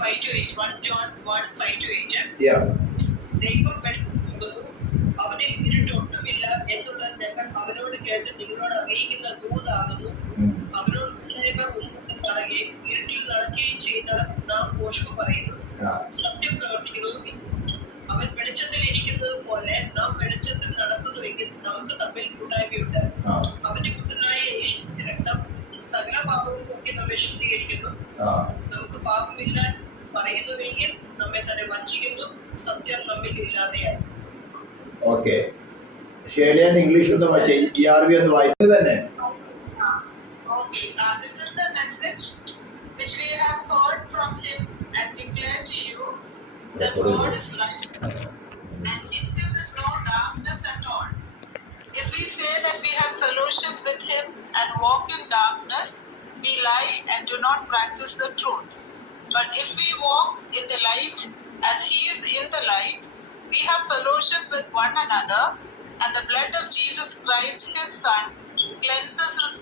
5-8, 1 John 1:5-8. Yeah. ദൈവം വെളിപ്പെടുത്തുന്നു, അവനിൽ ഇരുട്ടൊട്ടുമില്ല എന്നുള്ളത് ഞങ്ങൾ അവനോട് കേട്ട് നിങ്ങളോട് അറിയിക്കുന്ന ദൂതാകുന്നു. അവനോട് ഉണ്ടെന്ന് പറയുകയും ഇരുട്ടിൽ നടക്കുകയും ചെയ്ത നാം പോഷക പറയുന്നു, സത്യം പ്രവർത്തിക്കുന്നു. അവൻ വെളിച്ചത്തിൽ ഇരിക്കുന്നത് പോലെ നാം വെളിച്ചത്തിൽ നടക്കുന്നുവെങ്കിൽ നമുക്ക് തമ്മിൽ കൂട്ടായ്മയുണ്ട്. അവന്റെ പുത്രനായ യേശുവിന്റെ രക്തം സകല പാപവും നോക്കി നമ്മെ ശുദ്ധീകരിക്കുന്നു. നമുക്ക് പാപമില്ല പറയുന്നുവെങ്കിൽ നമ്മെ തന്നെ വഞ്ചിക്കുന്നു, സത്യം നമ്മിൽ ഇല്ലാതെയാണ്. ഓക്കെ, ഷേലിയൻ ഇംഗ്ലീഷ് ഒന്ന് വായിച്ചേ, ERV ഒന്ന് വായിച്ചത് തന്നെ. Okay, this is the message which we have heard from him and declared to you that God is light and in him is no darkness at all. If we say that we have fellowship with him and walk in darkness, we lie and do not practice the truth. But if we walk in the light as he is in the light, we have fellowship with one another, and the blood of Jesus Christ, his Son, cleanses us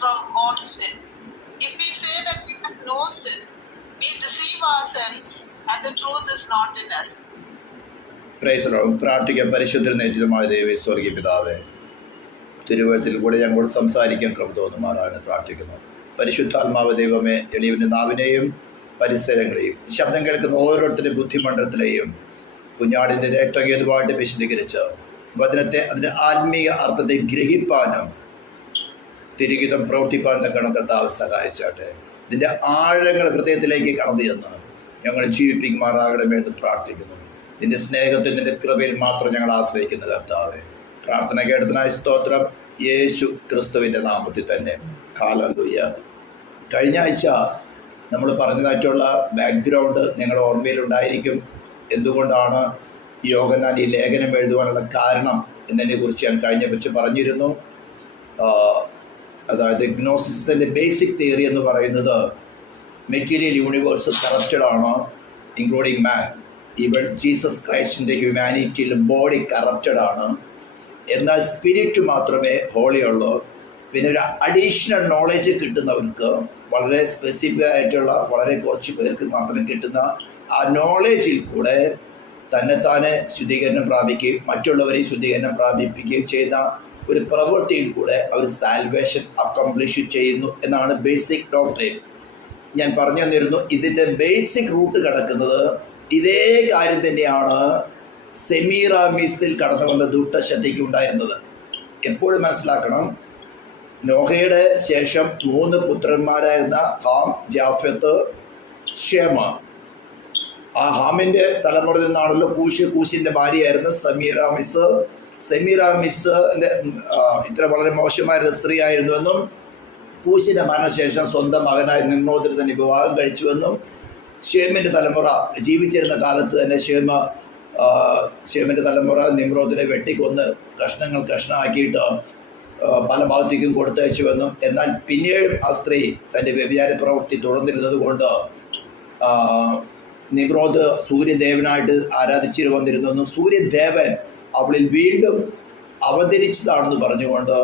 from all sin. If we say that we have no sin, we deceive ourselves, and the truth is not in us. Praise the Lord. പ്രാർത്ഥിക്കാം. പരിശുദ്ധനായ ദൈവമേ, സ്വർഗ്ഗീയ പിതാവേ, തിരുവചനത്തിൽ കൂടെ ഞങ്ങളോട് സംസാരിക്കാൻ കൃപ തോന്നുമാറാണ് പ്രാർത്ഥിക്കുന്നു. പരിശുദ്ധാത്മാവ് ദൈവമേ, എളിയവൻ്റെ നാവിനെയും പരിസരങ്ങളെയും ശബ്ദം കേൾക്കുന്ന ഓരോരുത്തരുടെ ബുദ്ധിമണ്ഡലത്തിലെയും കുഞ്ഞാടിൻ്റെ ഏറ്റവും വിശദീകരിച്ച് വചനത്തെ അതിൻ്റെ ആത്മീയ അർത്ഥത്തെ ഗ്രഹിപ്പാനും തിരുഹിതം പ്രവർത്തിപ്പാൻ തക്കണം കർത്താവ് സഹായിച്ചാട്ടെ. ഇതിൻ്റെ ആഴങ്ങൾ ഹൃദയത്തിലേക്ക് കടന്നു ചെന്ന് ഞങ്ങൾ ജീവിപ്പിക്കുമാറാകണമേ എന്ന് പ്രാർത്ഥിക്കുന്നു. നിന്റെ സ്നേഹത്തിൽ നിന്റെ കൃപയിൽ മാത്രം ഞങ്ങൾ ആശ്രയിക്കുന്ന കർത്താവേ, പ്രാർത്ഥന കേട്ടതിനായ സ്തോത്രം, യേശു ക്രിസ്തുവിൻ്റെ നാമത്തിൽ തന്നെ. ഹല്ലേലൂയ. കഴിഞ്ഞ ആഴ്ച നമ്മൾ പറഞ്ഞതായിട്ടുള്ള ബാക്ക്ഗ്രൗണ്ട് നിങ്ങളുടെ ഓർമ്മയിലുണ്ടായിരിക്കും. എന്തുകൊണ്ടാണ് യോഹന്നാൻ ഈ ലേഖനം എഴുതുവാനുള്ള കാരണം എന്നതിനെക്കുറിച്ച് ഞാൻ കഴിഞ്ഞ വെച്ച് പറഞ്ഞിരുന്നു. അതായത് ഗ്നോസിസത്തിൻ്റെ ബേസിക് തിയറി എന്ന് പറയുന്നത് മെറ്റീരിയൽ യൂണിവേഴ്സ് കറപ്റ്റഡ് ആണ്, ഇൻക്ലൂഡിങ് മാൻ. ഈവൻ ജീസസ് ക്രൈസ്റ്റിൻ്റെ ഹ്യൂമാനിറ്റിയിൽ ബോഡി കറപ്റ്റഡ് ആണ്, എന്നാൽ സ്പിരിറ്റ് മാത്രമേ ഹോളി ഉള്ളൂ. പിന്നെ ഒരു അഡീഷണൽ നോളജ് കിട്ടുന്നവർക്ക്, വളരെ സ്പെസിഫിക് ആയിട്ടുള്ള വളരെ കുറച്ച് പേർക്ക് മാത്രം കിട്ടുന്ന ആ നോളജിൽ കൂടെ തന്നെത്താനെ ശുദ്ധീകരണം പ്രാപിക്കുകയും മറ്റുള്ളവരെ ശുദ്ധീകരണം പ്രാപിപ്പിക്കുകയും ചെയ്യുന്ന ഒരു പ്രവൃത്തിയിൽ കൂടെ അവർ സാൽവേഷൻ അക്കംപ്ലിഷ് ചെയ്യുന്നു എന്നാണ് ബേസിക് ഡോക്ട്രിൻ. ഞാൻ പറഞ്ഞു തന്നിരുന്നു, ഇതിൻ്റെ ബേസിക് റൂട്ട് കിടക്കുന്നത് ഇതേ കാര്യം തന്നെയാണ് സെമീറാമിസിൽ കടന്നു വന്ന ദുഷ്ടശക്തിക്ക് ഉണ്ടായിരുന്നത്. എപ്പോഴും മനസ്സിലാക്കണം, നോഹയുടെ ശേഷം 3 പുത്രന്മാരായിരുന്ന ഹാം, ജാഫത്ത്, ഷേമ. ആ ഹാമിൻ്റെ തലമുറയിൽ നിന്നാണല്ലോ കൂശിൻ്റെ ഭാര്യയായിരുന്ന സെമീറാമിസ്. സെമീറാമിസിൻ്റെ ഇത്ര വളരെ മോശമായിരുന്ന സ്ത്രീ ആയിരുന്നുവെന്നും കൂശിൻ്റെ മരണശേഷം സ്വന്തം മകനായ നിമ്രോദിനെ തന്നെ വിവാഹം കഴിച്ചുവെന്നും ഷേമിൻ്റെ തലമുറ ജീവിച്ചിരുന്ന കാലത്ത് തന്നെ ഷേമിൻ്റെ തലമുറ നിമ്രോദിനെ വെട്ടിക്കൊന്ന് കഷ്ണമാക്കിയിട്ട് പല ഭാഗത്തേക്കും കൊടുത്തയച്ചുവെന്നും, എന്നാൽ പിന്നീട് ആ സ്ത്രീ തൻ്റെ വ്യഭിചാര പ്രവൃത്തി തുടർന്നിരുന്നത് കൊണ്ട് നിമ്രോദ് സൂര്യദേവനായിട്ട് ആരാധിച്ചു വന്നിരുന്നുവെന്നും സൂര്യദേവൻ അവളിൽ വീണ്ടും അവതരിച്ചതാണെന്ന് പറഞ്ഞുകൊണ്ട്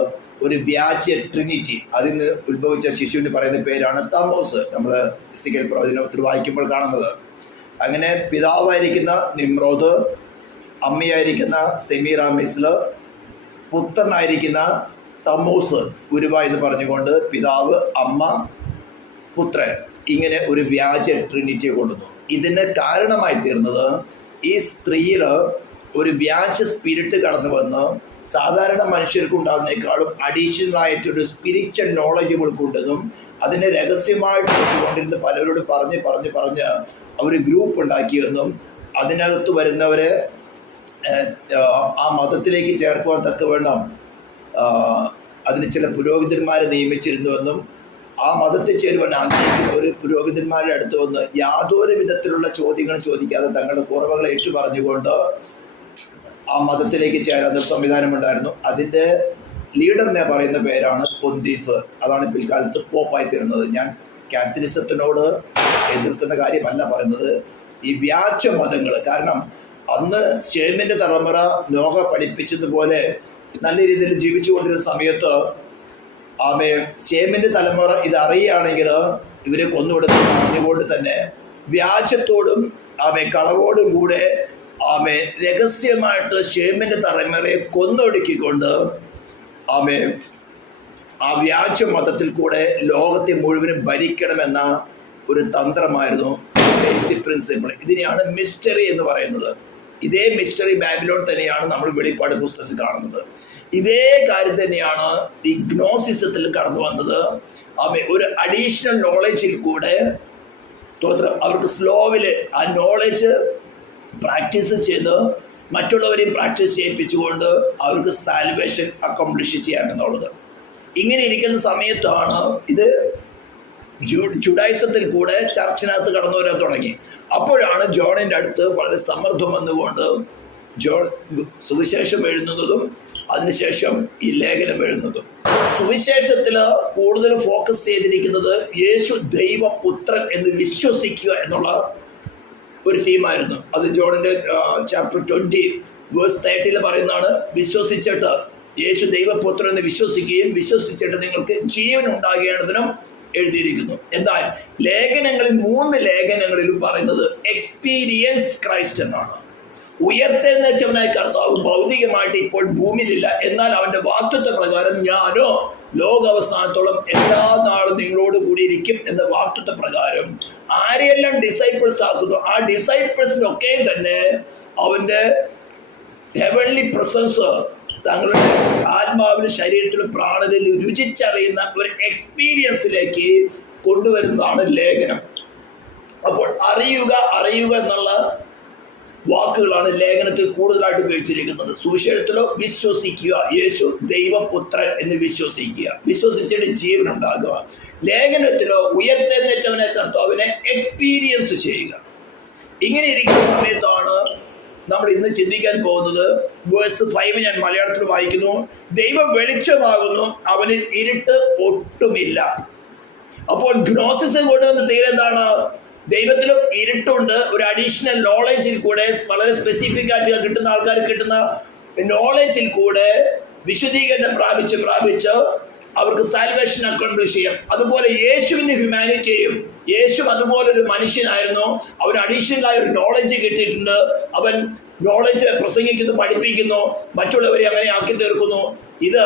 ഒരു വ്യാജ ട്രിനിറ്റി, അതിൽ നിന്ന് ഉത്ഭവിച്ച ശിശുവിന് പറയുന്ന പേരാണ് തമോസ്. നമ്മൾ ഇസ്രായേൽ പ്രവചനത്തിൽ വായിക്കുമ്പോൾ കാണുന്നത്. അങ്ങനെ പിതാവായിരിക്കുന്ന നിമ്രോദ്, അമ്മയായിരിക്കുന്ന സെമീറാമിസിൽ, പുത്രനായിരിക്കുന്ന തമോസ് ഗുരുവായെന്ന് പറഞ്ഞുകൊണ്ട് പിതാവ്, അമ്മ, പുത്രൻ, ഇങ്ങനെ ഒരു വ്യാജ ട്രിനിറ്റിയെ കൊണ്ടുവന്നു. ഇതിന് കാരണമായി തീർന്നത് ഈ സ്ത്രീയിൽ ഒരു വ്യാജ സ്പിരിറ്റ് കടന്നു വന്ന് സാധാരണ മനുഷ്യർക്കുണ്ടാകുന്നതിനേക്കാളും അഡീഷണൽ ആയിട്ടൊരു സ്പിരിച്വൽ നോളജ് ഇവൾക്കുണ്ടെന്നും അതിനെ രഹസ്യമായിട്ട് വെച്ചുകൊണ്ടിരുന്ന് പലരോട് പറഞ്ഞ് അവർ ഗ്രൂപ്പ് ഉണ്ടാക്കിയെന്നും അതിനകത്ത് വരുന്നവരെ ആ മതത്തിലേക്ക് ചേർക്കുവാൻ തക്കവണ്ണം അതിന് ചില പുരോഹിതന്മാരെ നിയമിച്ചിരുന്നുവെന്നും ആ മതത്തിൽ ചേരുവാൻ ആഗ്രഹിക്കുന്ന ഒരു പുരോഹിതന്മാരുടെ അടുത്ത് വന്ന് യാതൊരു വിധത്തിലുള്ള ചോദ്യങ്ങൾ ചോദിക്കാതെ തങ്ങളുടെ കുറവുകളെ ഏറ്റു പറഞ്ഞുകൊണ്ട് ആ മതത്തിലേക്ക് ചേരാൻ സംവിധാനമുണ്ടായിരുന്നു. അതിൻ്റെ ലീഡറിനെ പറയുന്ന പേരാണ് പൊന്തീഫ്. അതാണ് പിൽക്കാലത്ത് പോപ്പായി തീർന്നത്. ഞാൻ കാത്തലിസത്തിനോട് എതിർക്കുന്ന കാര്യമല്ല പറയുന്നത്, ഈ വ്യാജ മതങ്ങൾ. കാരണം അന്ന് ഷേമിൻ്റെ തലമുറ നോഹ പഠിപ്പിച്ചതുപോലെ നല്ല രീതിയിൽ ജീവിച്ചു കൊണ്ടിരുന്ന സമയത്ത് ഷേമിൻ്റെ തലമുറ ഇത് അറിയുകയാണെങ്കിൽ ഇവരെ കൊന്നുകൊടുത്ത് അറിഞ്ഞുകൊണ്ട് തന്നെ വ്യാജത്തോടും കളവോടും കൂടെ രഹസ്യമായിട്ട് ഷേമിന്റെ തലമുറയെ കൊന്നൊടുക്കിക്കൊണ്ട് ആ വ്യാജ മതത്തിൽ കൂടെ ലോകത്തെ മുഴുവനും ഭരിക്കണമെന്ന ഒരു തന്ത്രമായിരുന്നു ബേസിക് പ്രിൻസിപ്പിൾ. ഇതിനെയാണ് മിസ്റ്ററി എന്ന് പറയുന്നത്. ഇതേ മിസ്റ്ററി ബാബിലോൺ തന്നെയാണ് നമ്മൾ വെളിപ്പാട് പുസ്തകത്തിൽ കാണുന്നത്. ഇതേ കാര്യം തന്നെയാണ് ഈ ഗ്നോസിസത്തിൽ കടന്നു വന്നത്. ഒരു അഡീഷണൽ നോളേജിൽ കൂടെ അവർക്ക് സ്ലോവില് ആ നോളേജ് പ്രാക്ടീസ് ചെയ്ത് മറ്റുള്ളവരെയും പ്രാക്ടീസ് ചെയ്യിപ്പിച്ചുകൊണ്ട് അവർക്ക് സാൽവേഷൻ അക്കംപ്ലിഷ് ചെയ്യാമെന്നുള്ളത്. ഇങ്ങനെ ഇരിക്കുന്ന സമയത്താണ് ഇത് ജുഡായിസത്തിൽ കൂടെ ചർച്ചിനകത്ത് കടന്നു വരാൻ തുടങ്ങി. അപ്പോഴാണ് ജോണിന്റെ അടുത്ത് വളരെ സമ്മർദ്ദം വന്നുകൊണ്ട് ജോൺ സുവിശേഷം എഴുതുന്നതും അതിനുശേഷം ഈ ലേഖനം എഴുതുന്നതും. സുവിശേഷത്തില് കൂടുതൽ ഫോക്കസ് ചെയ്തിരിക്കുന്നത് യേശു ദൈവപുത്രൻ എന്ന് വിശ്വസിക്കുക എന്നുള്ള ഒരു തീമായിരുന്നു. അത് ജോണിന്റെ ചാപ്റ്റർ 20:30 പറയുന്നതാണ്. വിശ്വസിച്ചിട്ട് യേശു ദൈവപുത്രൻ എന്ന് വിശ്വസിക്കുകയും വിശ്വസിച്ചിട്ട് നിങ്ങൾക്ക് ജീവൻ ഉണ്ടാകേണ്ടതിനും എഴുതിയിരിക്കുന്നു. എന്നാൽ ലേഖനങ്ങളിൽ 3 ലേഖനങ്ങളിലും പറയുന്നത് എക്സ്പീരിയൻസ് ക്രൈസ്റ്റ് എന്നാണ്. ഉയർത്തെഴുന്നേറ്റവനായ കർത്താവ് ഭൗതികമായിട്ട് ഇപ്പോൾ ഭൂമിയിലില്ല, എന്നാൽ അവന്റെ വാഗ്ദത്ത പ്രകാരം ഞാനോ ലോകാവസാനത്തോളം എല്ലാ നാളും നിങ്ങളോട് കൂടിയിരിക്കും എന്ന വാഗ്ദത്ത പ്രകാരം ആരെയെല്ലാം ഡിസൈപ്പിൾസ് ആക്കുന്നു ആ ഡിസൈപ്പിൾസിനൊക്കെ തന്നെ അവന്റെ ഹെവൻലി പ്രസൻസ് തങ്ങളുടെ ആത്മാവിലും ശരീരത്തിലും പ്രാണനിലും രുചിച്ചറിയുന്ന ഒരു എക്സ്പീരിയൻസിലേക്ക് കൊണ്ടുവരുന്നതാണ് ലേഖനം. അപ്പോൾ അറിയുക എന്നുള്ള വാക്കുകളാണ് ലേഖനത്തിൽ കൂടുതലായിട്ട് ഉപയോഗിച്ചിരിക്കുന്നത്. സുവിശേഷത്തിലോ വിശ്വസിക്കുക, യേശു ദൈവപുത്രൻ എന്ന് വിശ്വസിക്കുക, വിശ്വസിച്ചിട്ട് ജീവൻ ഉണ്ടാകുക. ലേഖനത്തിലോ ഉയർത്തെഴുന്നേറ്റവനെ കർത്താവിനെ എക്സ്പീരിയൻസ് ചെയ്യുക. ഇങ്ങനെ ഇരിക്കുന്ന സമയത്താണ് നമ്മൾ ഇന്ന് ചിന്തിക്കാൻ പോകുന്നത്. വേഴ്സ് 5 ഞാൻ മലയാളത്തിൽ വായിക്കുന്നു. ദൈവം വെളിച്ചമാകുന്നു, അവനിൽ ഇരുട്ട് ഒട്ടുമില്ല. അപ്പോൾ ഗ്നോസിസ് കൊണ്ടുവന്ന തീരെന്താണ്? ദൈവത്തിലും ഇരുട്ടുണ്ട്. ഒരു അഡീഷണൽ നോളേജിൽ കൂടെ വളരെ സ്പെസിഫിക് ആയിട്ട് കിട്ടുന്ന ആൾക്കാർക്ക് കിട്ടുന്ന നോളേജിൽ കൂടെ വിശുദ്ധീകരണം പ്രാപിച്ച് അവർക്ക് സാൽവേഷൻ അക്കംപ്ലിഷ് ചെയ്യാം. അതുപോലെ യേശുവിന്റെ ഹ്യൂമാനിറ്റിയും, യേശു അതുപോലെ ഒരു മനുഷ്യനായിരുന്നു. അവൻ അഡീഷണൽ ആയ ഒരു നോളജ് കിട്ടിയിട്ടുണ്ട്. അവൻ നോളജ് പ്രസംഗിക്കുന്നു, പഠിപ്പിക്കുന്നു, മറ്റുള്ളവരെ അങ്ങനെ ആക്കി തീർക്കുന്നു. ഇത്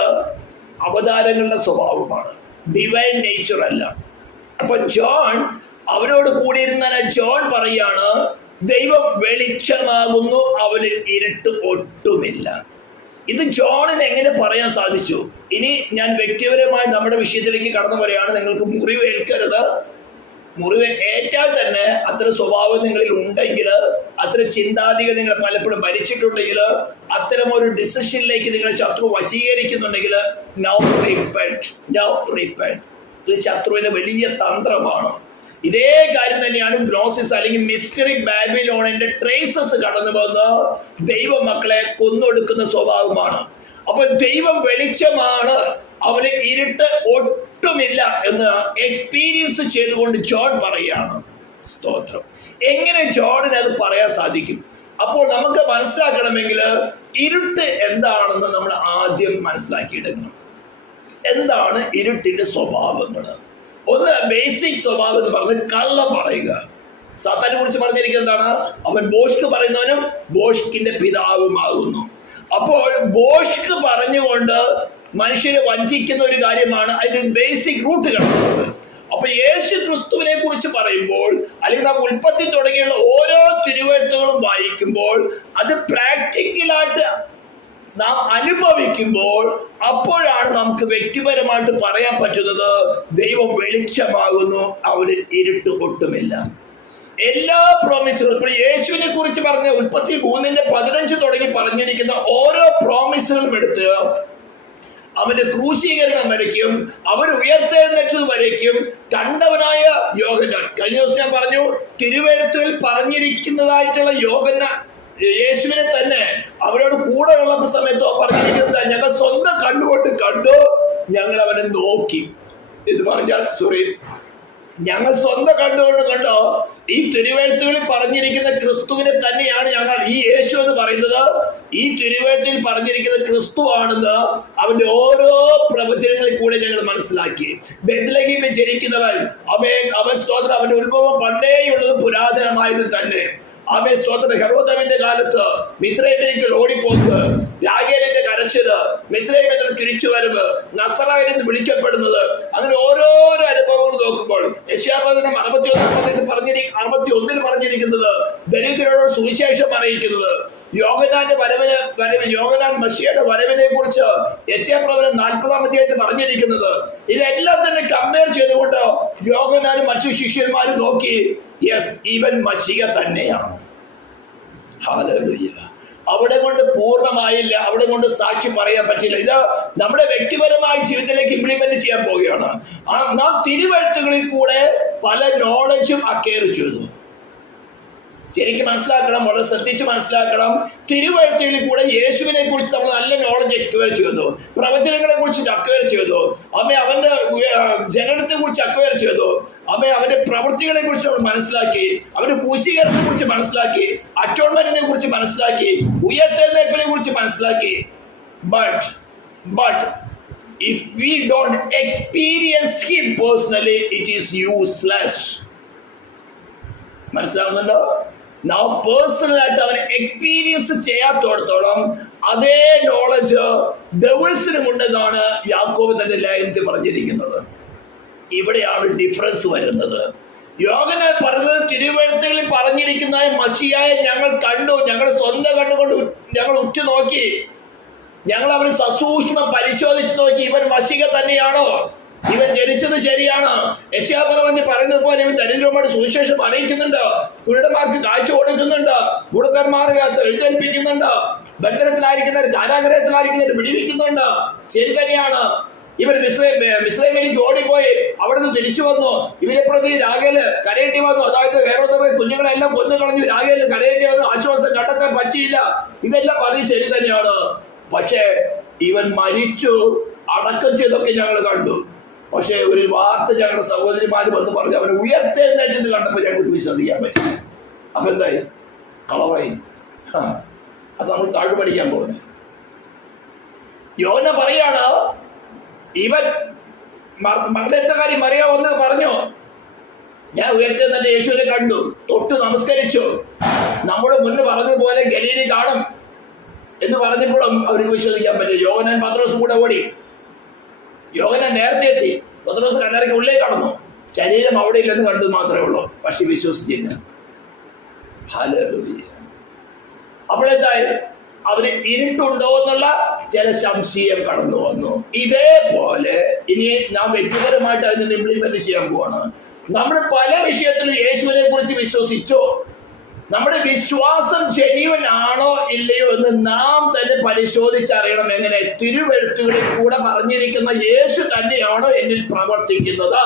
അവതാരങ്ങളുടെ സ്വഭാവമാണ്, ഡിവൈൻ നേച്ചർ അല്ല. അപ്പൊ ജോൺ അവരോട് കൂടിയിരുന്ന ജോൺ പറയാണ്, ദൈവം വെളിച്ചമാകുന്നു, അവനിൽ ഇരുട്ട് ഒട്ടുമില്ല. ഇത് ജോണിന് എങ്ങനെ പറയാൻ സാധിച്ചു? ഇനി ഞാൻ വ്യക്തിപരമായി നമ്മുടെ വിഷയത്തിലേക്ക് കടന്നു പറയുകയാണ്. നിങ്ങൾക്ക് മുറിവ് ഏൽക്കരുത്. മുറിവ് ഏറ്റാൽ തന്നെ അത്ര സ്വഭാവം നിങ്ങളിൽ ഉണ്ടെങ്കിൽ, അത്ര ചിന്താധികൾ നിങ്ങൾ പലപ്പോഴും ഭരിച്ചിട്ടുണ്ടെങ്കിൽ, അത്തരം ഒരു ഡിസിഷനിലേക്ക് നിങ്ങളെ ശത്രു വശീകരിക്കുന്നുണ്ടെങ്കിൽ നൗ റിപ്പന്റ്. ഇത് ശത്രുവിന്റെ വലിയ തന്ത്രമാണ്. ഇതേ കാര്യം തന്നെയാണ് ഗ്നോസിസ് അല്ലെങ്കിൽ മിസ്റ്ററിക് ബാബിലോണിന്റെ ട്രേസസ് കടന്നു വന്ന് ദൈവമക്കളെ കൊന്നൊടുക്കുന്ന സ്വഭാവമാണ്. അപ്പൊ ദൈവം വെളിച്ചമാണ്, അവന് ഇരുട്ട് ഒട്ടുമില്ല എന്ന് എക്സ്പീരിയൻസ് ചെയ്തുകൊണ്ട് ജോൺ പറയുകയാണ്. സ്തോത്രം. എങ്ങനെ ജോണിന് അത് പറയാൻ സാധിക്കും? അപ്പോൾ നമുക്ക് മനസ്സിലാക്കണമെങ്കിൽ ഇരുട്ട് എന്താണെന്ന് നമ്മൾ ആദ്യം മനസ്സിലാക്കിയെടുക്കണം. എന്താണ് ഇരുട്ടിന്റെ സ്വഭാവങ്ങൾ? ഒന്ന്, ബേസിക് സ്വഭാവം എന്ന് പറഞ്ഞത് കള്ളം പറയുക. സാത്താനെ കുറിച്ച് പറഞ്ഞിരിക്കുന്നത് എന്താണ്? അവൻ ബോഷ്ക്ക് പറയുന്നവനും ബോഷ്കിന്റെ പിതാവുമാകുന്നു. അപ്പോൾ ബോഷ്ക്ക് പറഞ്ഞുകൊണ്ട് മനുഷ്യരെ വഞ്ചിക്കുന്ന ഒരു കാര്യമാണ് അതിന്റെ ബേസിക് റൂട്ട് കിടക്കുന്നത്. അപ്പൊ യേശു ക്രിസ്തുവിനെ കുറിച്ച് പറയുമ്പോൾ, അല്ലെങ്കിൽ നാം ഉൽപ്പത്തി തുടങ്ങിയുള്ള ഓരോ തിരുവെഴുത്തുകളും വായിക്കുമ്പോൾ അത് പ്രാക്ടിക്കലായിട്ട് നാം അനുഭവിക്കുമ്പോൾ അപ്പോഴാണ് നമുക്ക് വ്യക്തിപരമായിട്ട് പറയാൻ പറ്റുന്നത്, ദൈവം വെളിച്ചമാകുന്നു, അവനിൽ ഇരുട്ട് ഒട്ടുമില്ല. എല്ലാ പ്രോമിസുകളും ഇപ്പോൾ യേശുവിനെ കുറിച്ച് പറഞ്ഞ ഉൽപ്പത്തി 3:15 തുടങ്ങി പറഞ്ഞിരിക്കുന്ന ഓരോ പ്രോമിസുകളും എടുത്ത് അവന്റെ ക്രൂശീകരണം വരയ്ക്കും, അവൻ ഉയർത്തെഴുന്നേറ്റത് വരയ്ക്കും കണ്ടവനായ യോഹന്നാൻ. കഴിഞ്ഞ ദിവസം ഞാൻ പറഞ്ഞു, തിരുവെഴുത്തുകളിൽ പറഞ്ഞിരിക്കുന്നതായിട്ടുള്ള യോഹന്നാൻ യേശുവിനെ തന്നെ അവരോട് കൂടെ ഉള്ള സമയത്തോ പറഞ്ഞിരിക്കുന്നത്, ഞങ്ങൾ സ്വന്തം കണ്ണുകൊണ്ട് കണ്ടു, ഞങ്ങൾ അവനെ നോക്കി എന്ന് പറഞ്ഞാൽ ഞങ്ങൾ സ്വന്തം കണ്ടുകൊണ്ട് കണ്ടോ. ഈ തിരുവെഴുത്തുകളിൽ പറഞ്ഞിരിക്കുന്ന ക്രിസ്തുവിനെ തന്നെയാണ് ഞങ്ങൾ, ഈ യേശു എന്ന് പറയുന്നത് ഈ തിരുവെഴുത്തിൽ പറഞ്ഞിരിക്കുന്ന ക്രിസ്തു ആണെന്ന് അവന്റെ ഓരോ പ്രവചനങ്ങളിൽ കൂടെ ഞങ്ങൾ മനസ്സിലാക്കി. ബെത്ലഹേമിൽ ജനിക്കുന്നവൻ അവൻ സ്തോത്രം, അവന്റെ ഉത്ഭവം പണ്ടേയുള്ളത് പുരാതന പ്രധാനമായത് തന്നെ. ആമേൻ, സ്തോത്രം. ഹെരോദാവിന്റെ കാലത്ത് മിസ്രൈമിലേക്ക് ഓടിപ്പോക്ക്, രാഗേലിന്റെ കരച്ചില്, മിസ്രൈമിൽ നിന്ന് തിരിച്ചു വരവ്, നസറായൻ എന്ന് വിളിക്കപ്പെടുന്നത്, അങ്ങനെ ഓരോരോ അനുഭവങ്ങൾ നോക്കുമ്പോൾ യെശയ്യാപ്രവചനം 61 പറഞ്ഞിരിക്കുന്നത് ദരിദ്രരോട് സുവിശേഷം അറിയിക്കുന്നത്, യോഹന്നാന്റെ യോഹന്നാൻ മശിഹയുടെ വരവിനെ കുറിച്ച് യെശയ്യാപ്രവചനം 40-ാം അധ്യായത്തിൽ പറഞ്ഞിരിക്കുന്നത്, ഇതെല്ലാം തന്നെ കമ്പയർ ചെയ്തുകൊണ്ട് യോഹന്നാനും മറ്റു ശിഷ്യന്മാരും നോക്കി, യെസ്, ഇവൻ മശിഹ തന്നെയാണ്. ഹല്ലേലൂയ. അവിടെ കൊണ്ട് പൂർണ്ണമായില്ല, അവിടെ കൊണ്ട് സാക്ഷി പറയാൻ പറ്റില്ല. ഇത് നമ്മുടെ വ്യക്തിപരമായ ജീവിതത്തിലേക്ക് ഇംപ്ലിമെന്റ് ചെയ്യാൻ പോവുകയാണ്. നാം തിരുവെഴുത്തുകളിൽ കൂടെ പല നോളജും അക്വയർ ചെയ്തു. ശരിക്കും മനസ്സിലാക്കണം, വളരെ ശ്രദ്ധിച്ച് മനസ്സിലാക്കണം. തിരുവെഴുത്തുകളിൽ കൂടെ യേശുവിനെ കുറിച്ച് നമ്മൾ നല്ല നോളജ് അക്വയർ ചെയ്തു, പ്രവചനങ്ങളെ കുറിച്ച് അക്വയർ ചെയ്തു, അവന്റെ ജനനത്തെ കുറിച്ച് അക്വയർ ചെയ്തു, അവന്റെ പ്രവൃത്തികളെ കുറിച്ച് നമ്മൾ മനസ്സിലാക്കി, അവന്റെ ക്രൂശീകരണത്തെ കുറിച്ച് മനസ്സിലാക്കി, അറ്റോൺമെന്റിനെ കുറിച്ച് മനസ്സിലാക്കി, ഉയർത്തെഴുന്നേൽപ്പിനെ കുറിച്ച് മനസ്സിലാക്കി. But if we don't experience him personally, it is useless. മനസ്സിലാവുന്നുണ്ടോ? നാം പേഴ്സണലായിട്ട് അവനെ എക്സ്പീരിയൻസ് ചെയ്യാത്തോടത്തോളം അതേ നോളജ് ഡെവിൾസിനും ഉണ്ടെന്നാണ് യാക്കോബ് തന്റെ ലേഖനത്തിൽ പറഞ്ഞിരിക്കുന്നത്. ഇവിടെയാണ് ഡിഫറൻസ് വരുന്നത്. യോഹന്നാൻ പറഞ്ഞത് തിരുവെഴുത്തുകളിൽ പറഞ്ഞിരിക്കുന്ന മശിഹായെ ഞങ്ങൾ കണ്ടു, ഞങ്ങളുടെ സ്വന്തം കണ്ണുകൊണ്ട് ഞങ്ങൾ ഉറ്റുനോക്കി, ഞങ്ങൾ അവനെ സസൂക്ഷ്മം പരിശോധിച്ചു നോക്കി, ഇവൻ മശിഹ തന്നെയാണോ, ഇവൻ ജനിച്ചത് ശരിയാണ്. യെശയ്യാപ്രവചനം പറയുന്നത് പോലെ ഇവൻ ദരിദ്രന്മാരുടെ സുവിശേഷം അറിയിക്കുന്നുണ്ട്, കുരുടന്മാർക്ക് കാഴ്ച കൊടുക്കുന്നുണ്ട്, ഗുരുതന്മാരെ എഴുന്നേൽപ്പിക്കുന്നുണ്ട്, ബന്ധനത്തിലായിരിക്കുന്നവർ കാരാഗ്രഹത്തിലായിരിക്കുന്നവർ വിടിവിക്കുന്നുണ്ട്. ശരി തന്നെയാണ്. ഇവർ മിസ്രൈമിലേക്ക് ഓടിപ്പോയി, അവിടെ നിന്ന് തിരിച്ചു വന്നു, ഇവരെ പ്രതി രാഗേല് കരയേണ്ടി വന്നു. അതായത് ഹെരോദാവ് കുഞ്ഞുങ്ങളെല്ലാം കൊന്നു കളഞ്ഞു, രാഗേല് കരയേണ്ടി വന്നു, ആശ്വാസം കണ്ടെത്താൻ പറ്റിയില്ല. ഇതെല്ലാം പറഞ്ഞ് ശരി തന്നെയാണ്. പക്ഷേ ഇവൻ മരിച്ചു, അടക്കം ചെയ്തൊക്കെ ഞങ്ങൾ കണ്ടു. പക്ഷെ ഒരു വാർത്ത ഞങ്ങളുടെ സഹോദരിമാര് വന്ന് പറഞ്ഞു അവനെ ഉയർത്തെഴുന്നേറ്റെന്ന് കണ്ടപ്പോൾ ഞങ്ങൾക്ക് വിശ്വസിക്കാൻ പറ്റും. അപ്പൊ എന്തായി? കളവായി. അത് നമ്മൾ താഴ് പഠിക്കാൻ പോകുന്നത്. യോഹന്നാൻ പറയാണ്, ഇവൻ മഗ്ദലക്കാരി മറിയ വന്ന് പറഞ്ഞു, ഞാൻ ഉയർത്തെഴുന്നേറ്റ യേശുവിനെ കണ്ടു, തൊട്ട് നമസ്കരിച്ചു, നമ്മുടെ മുന്ന് പറഞ്ഞതുപോലെ ഗലീലി കാണും എന്ന് പറഞ്ഞപ്പോഴും അവർക്ക് വിശ്വസിക്കാൻ പറ്റും. യോഹന്നാൻ പത്രോസും കൂടെ ഓടി. യോഹന്നാൻ നേരത്തെ എത്തി, പത്രോസ് കല്ലറയ്ക്ക് ഉള്ളിൽ കടന്നു, ശരീരം അവിടെ ഇല്ലെന്ന് കണ്ടു മാത്രമേ ഉള്ളൂ, പക്ഷെ വിശ്വസിച്ചില്ല. ഹല്ലേലൂയ. അപ്പോഴെന്തായി? അവന് ഇരുട്ടുണ്ടോ എന്നുള്ള ചില സംശയം കടന്നു വന്നു. ഇതേപോലെ ഇനി നാം വ്യക്തിപരമായിട്ട് അതിന് ഇംപ്ലിമെന്റ് ചെയ്യാൻ പോവാണ്. നമ്മൾ പല വിഷയത്തിലും യേശുവിനെ കുറിച്ച് വിശ്വസിച്ചോ, നമ്മുടെ വിശ്വാസം ജെന്യുവൻ ആണോ ഇല്ലയോ എന്ന് നാം തന്നെ പരിശോധിച്ചറിയണം. എങ്ങനെ? തിരുവെഴുത്തുകളിൽ കൂടെ പറഞ്ഞിരിക്കുന്ന യേശു തന്നെയാണോ എന്നിൽ പ്രവർത്തിക്കുന്നത്?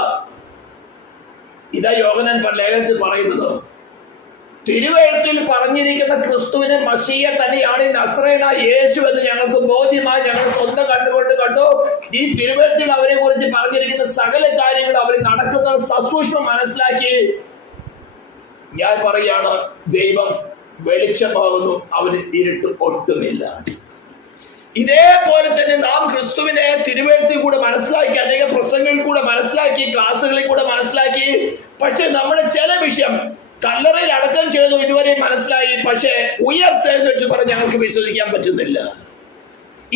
ഇതാ യോഹന്നാൻ ലേഖനത്തിൽ പറയുന്നത്. തിരുവെഴുത്തിൽ പറഞ്ഞിരിക്കുന്ന ക്രിസ്തുവിനെ മശിഹ തന്നെയാണ്, നസ്രയനായ യേശു എന്ന് ഞങ്ങൾക്ക് ബോധ്യമായി, ഞങ്ങൾ സ്വന്തം കണ്ടുകൊണ്ട് കണ്ടു. ഈ തിരുവെഴുത്തിൽ അവരെ കുറിച്ച് പറഞ്ഞിരിക്കുന്ന സകല കാര്യങ്ങൾ അവർ നടക്കുന്നത് സസൂക്ഷ്മം മനസ്സിലാക്കി. ഞാൻ പറയാണ്, ദൈവം വെളിച്ചമാകുന്നു, അവന് ഇരുട്ട് ഒട്ടുമില്ല. ഇതേപോലെ തന്നെ നാം ക്രിസ്തുവിനെ തിരുവെഴുത്തിൽ കൂടെ മനസ്സിലാക്കി, അനേക പ്രസംഗങ്ങളിൽ കൂടെ മനസ്സിലാക്കി, ക്ലാസ്സുകളിൽ കൂടെ മനസ്സിലാക്കി. പക്ഷെ നമ്മുടെ ചില വിഷയം കല്ലറയിൽ അടക്കം ചെയ്തു ഇതുവരെ മനസ്സിലായി, പക്ഷെ ഉയർത്തെഴുന്നേറ്റ് പറഞ്ഞ് ഞങ്ങൾക്ക് വിശ്വസിക്കാൻ പറ്റുന്നില്ല.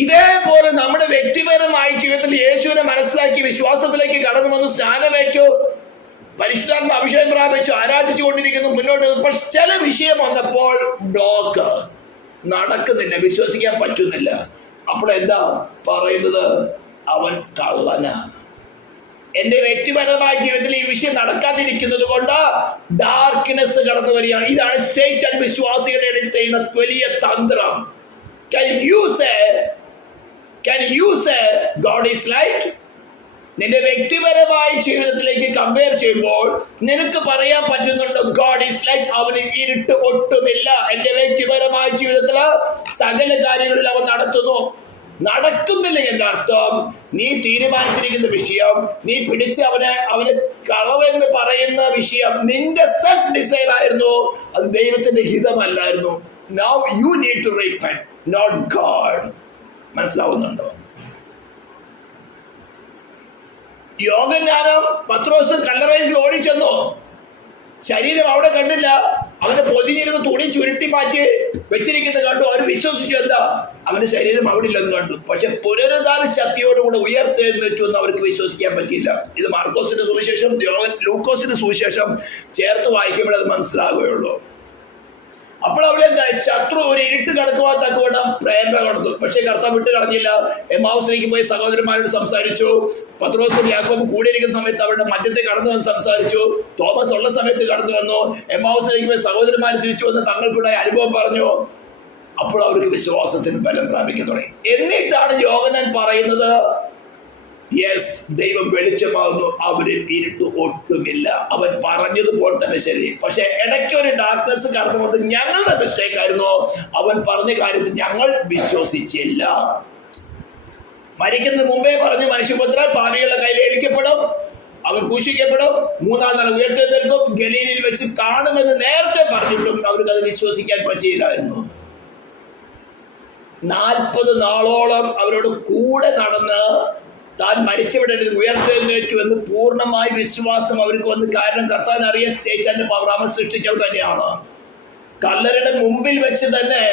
ഇതേപോലെ നമ്മുടെ വ്യക്തിപരമായ ജീവിതത്തിൽ യേശുവിനെ മനസ്സിലാക്കി വിശ്വാസത്തിലേക്ക് കടന്നു വന്ന് സ്നാനമേറ്റു, പരിശുദ്ധാത്മ അഭിഷേകം പ്രാപിച്ചു, ആരാധിച്ചു കൊണ്ടിരിക്കുന്നു, മുന്നോട്ട്. പക്ഷെ ചില വിഷയം വന്നപ്പോൾ ബ്ലോക്ക്, നടക്കുന്നില്ല, വിശ്വസിക്കാൻ പറ്റുന്നില്ല. അപ്പോൾ എന്താ പറയുന്നത്? അവൻ കള്ളനാ. എന്റെ വ്യക്തിപരമായ ജീവിതത്തിൽ ഈ വിഷയം നടക്കാതിരിക്കുന്നത് കൊണ്ട് ഡാർക്ക്നെസ് കടന്നു വരികയാണ്. ഇതാണ് സൈത്താൻ വിശ്വാസികളുടെ ഇടയിൽ ചെയ്യുന്ന വലിയ തന്ത്രം. Can you say God is light? നിന്റെ വ്യക്തിപരമായ ജീവിതത്തിലേക്ക് കമ്പയർ ചെയ്യുമ്പോൾ നിനക്ക് പറയാൻ പറ്റുന്നുണ്ട്, ഗോഡ് ഈസ് ലൈറ്റ്, അവന് ഇരുട്ട് ഒട്ടുമില്ല. എന്റെ വ്യക്തിപരമായ ജീവിതത്തില് സകല കാര്യങ്ങളിൽ അവൻ നടക്കുന്നില്ല എന്നർത്ഥം നീ തീരുമാനിച്ചിരിക്കുന്ന വിഷയം, നീ പിടിച്ച് അവന് കളവെന്ന് പറയുന്ന വിഷയം നിന്റെ സെൽഫ് ഡിസൈർ ആയിരുന്നു, അത് ദൈവത്തിന്റെ ഹിതമല്ലായിരുന്നു. Now you need to repent, not God. മനസ്സിലാവുന്നുണ്ടോ? യോഹന്നാനും പത്രോസും കല്ലറയിൽ ഓടിച്ചെന്നു, ശരീരം അവിടെ കണ്ടില്ല, പൊതിഞ്ഞിരുന്ന് തുണി ചുരുട്ടി മാറ്റി വെച്ചിരിക്കുന്നത് കണ്ടു. അവർ വിശ്വസിച്ചു എന്താ, അവന്റെ ശരീരം അവിടെ ഇല്ലെന്ന് കണ്ടു. പക്ഷെ പുനരുദ്ധാന ശക്തിയോടുകൂടെ ഉയർത്തെഴുന്നേറ്റു എന്ന് അവർക്ക് വിശ്വസിക്കാൻ പറ്റിയില്ല. ഇത് മാർക്കോസിന്റെ സുവിശേഷം ലൂക്കോസിന്റെ സുവിശേഷം ചേർത്ത് വായിക്കുമ്പോൾ അത് മനസ്സിലാകുകയുള്ളൂ. അപ്പോൾ അവിടെ എന്താ, ശത്രു ഒരു ഇരുട്ട് കടക്കുവാൻ തക്കവണ്ണം പ്രേരണ കടന്നു. പക്ഷെ കർത്താവ് വിട്ട് കളഞ്ഞില്ല. എമ്മാവുസിലേക്ക് പോയി സഹോദരന്മാരോട് സംസാരിച്ചു. പത്രോസും യാക്കോബും കൂടിയിരിക്കുന്ന സമയത്ത് അവരുടെ മധ്യത്തെ കടന്നു വന്ന് സംസാരിച്ചു. തോമസ് ഉള്ള സമയത്ത് കടന്നു വന്നു. എമ്മാവുസിലേക്ക് പോയി സഹോദരന്മാർ തിരിച്ചു വന്ന് തങ്ങൾക്കുണ്ടായ അനുഭവം പറഞ്ഞു. അപ്പോൾ അവർക്ക് വിശ്വാസത്തിന് ബലം പ്രാപിക്കാൻ തുടങ്ങി. എന്നിട്ടാണ് യോഹന്നാൻ പറയുന്നത്, യെസ്, ദൈവം വെളിച്ചമാകുന്നു, അവരിൽ ഇരുട്ട് ഒട്ടുമില്ല. അവൻ പറഞ്ഞതുപോലെ തന്നെ ശരി. പക്ഷെ ഇടയ്ക്ക് ഒരു ഡാർക്ക്നെസ് കടന്നു വന്നത് ഞങ്ങളുടെ മിസ്റ്റേക്ക് ആയിരുന്നു. അവൻ പറഞ്ഞ കാര്യത്തിൽ ഞങ്ങൾ വിശ്വസിച്ചില്ല. മരിക്കുന്നതിന് മുമ്പേ പറഞ്ഞ് മനുഷ്യപുത്രൻ പാപികളുടെ കയ്യിൽ ഏൽക്കപ്പെടും, അവർ ക്രൂശിക്കപ്പെടും, മൂന്നാം നാൾ ഉയർത്തെഴുന്നേൽക്കും, ഗലീലയിൽ വെച്ച് കാണുമെന്ന് നേരത്തെ പറഞ്ഞിട്ടും അവർക്ക് അത് വിശ്വസിക്കാൻ പറ്റിയില്ലായിരുന്നു. 40 നാളോളം അവരോട് കൂടെ നടന്ന് താൻ മരിച്ചവിടെ ഉയർത്തെഴുന്നേറ്റു എന്ന് പൂർണ്ണമായ വിശ്വാസം അവർക്ക് വന്ന്. കാരണം കർത്താവിനെ അറിയാൻ സേറ്റാന്റെ പവറാമ സൃഷ്ടിച്ചവർ തന്നെയാണ്. കല്ലറയുടെ മുമ്പിൽ വെച്ച് തന്നെ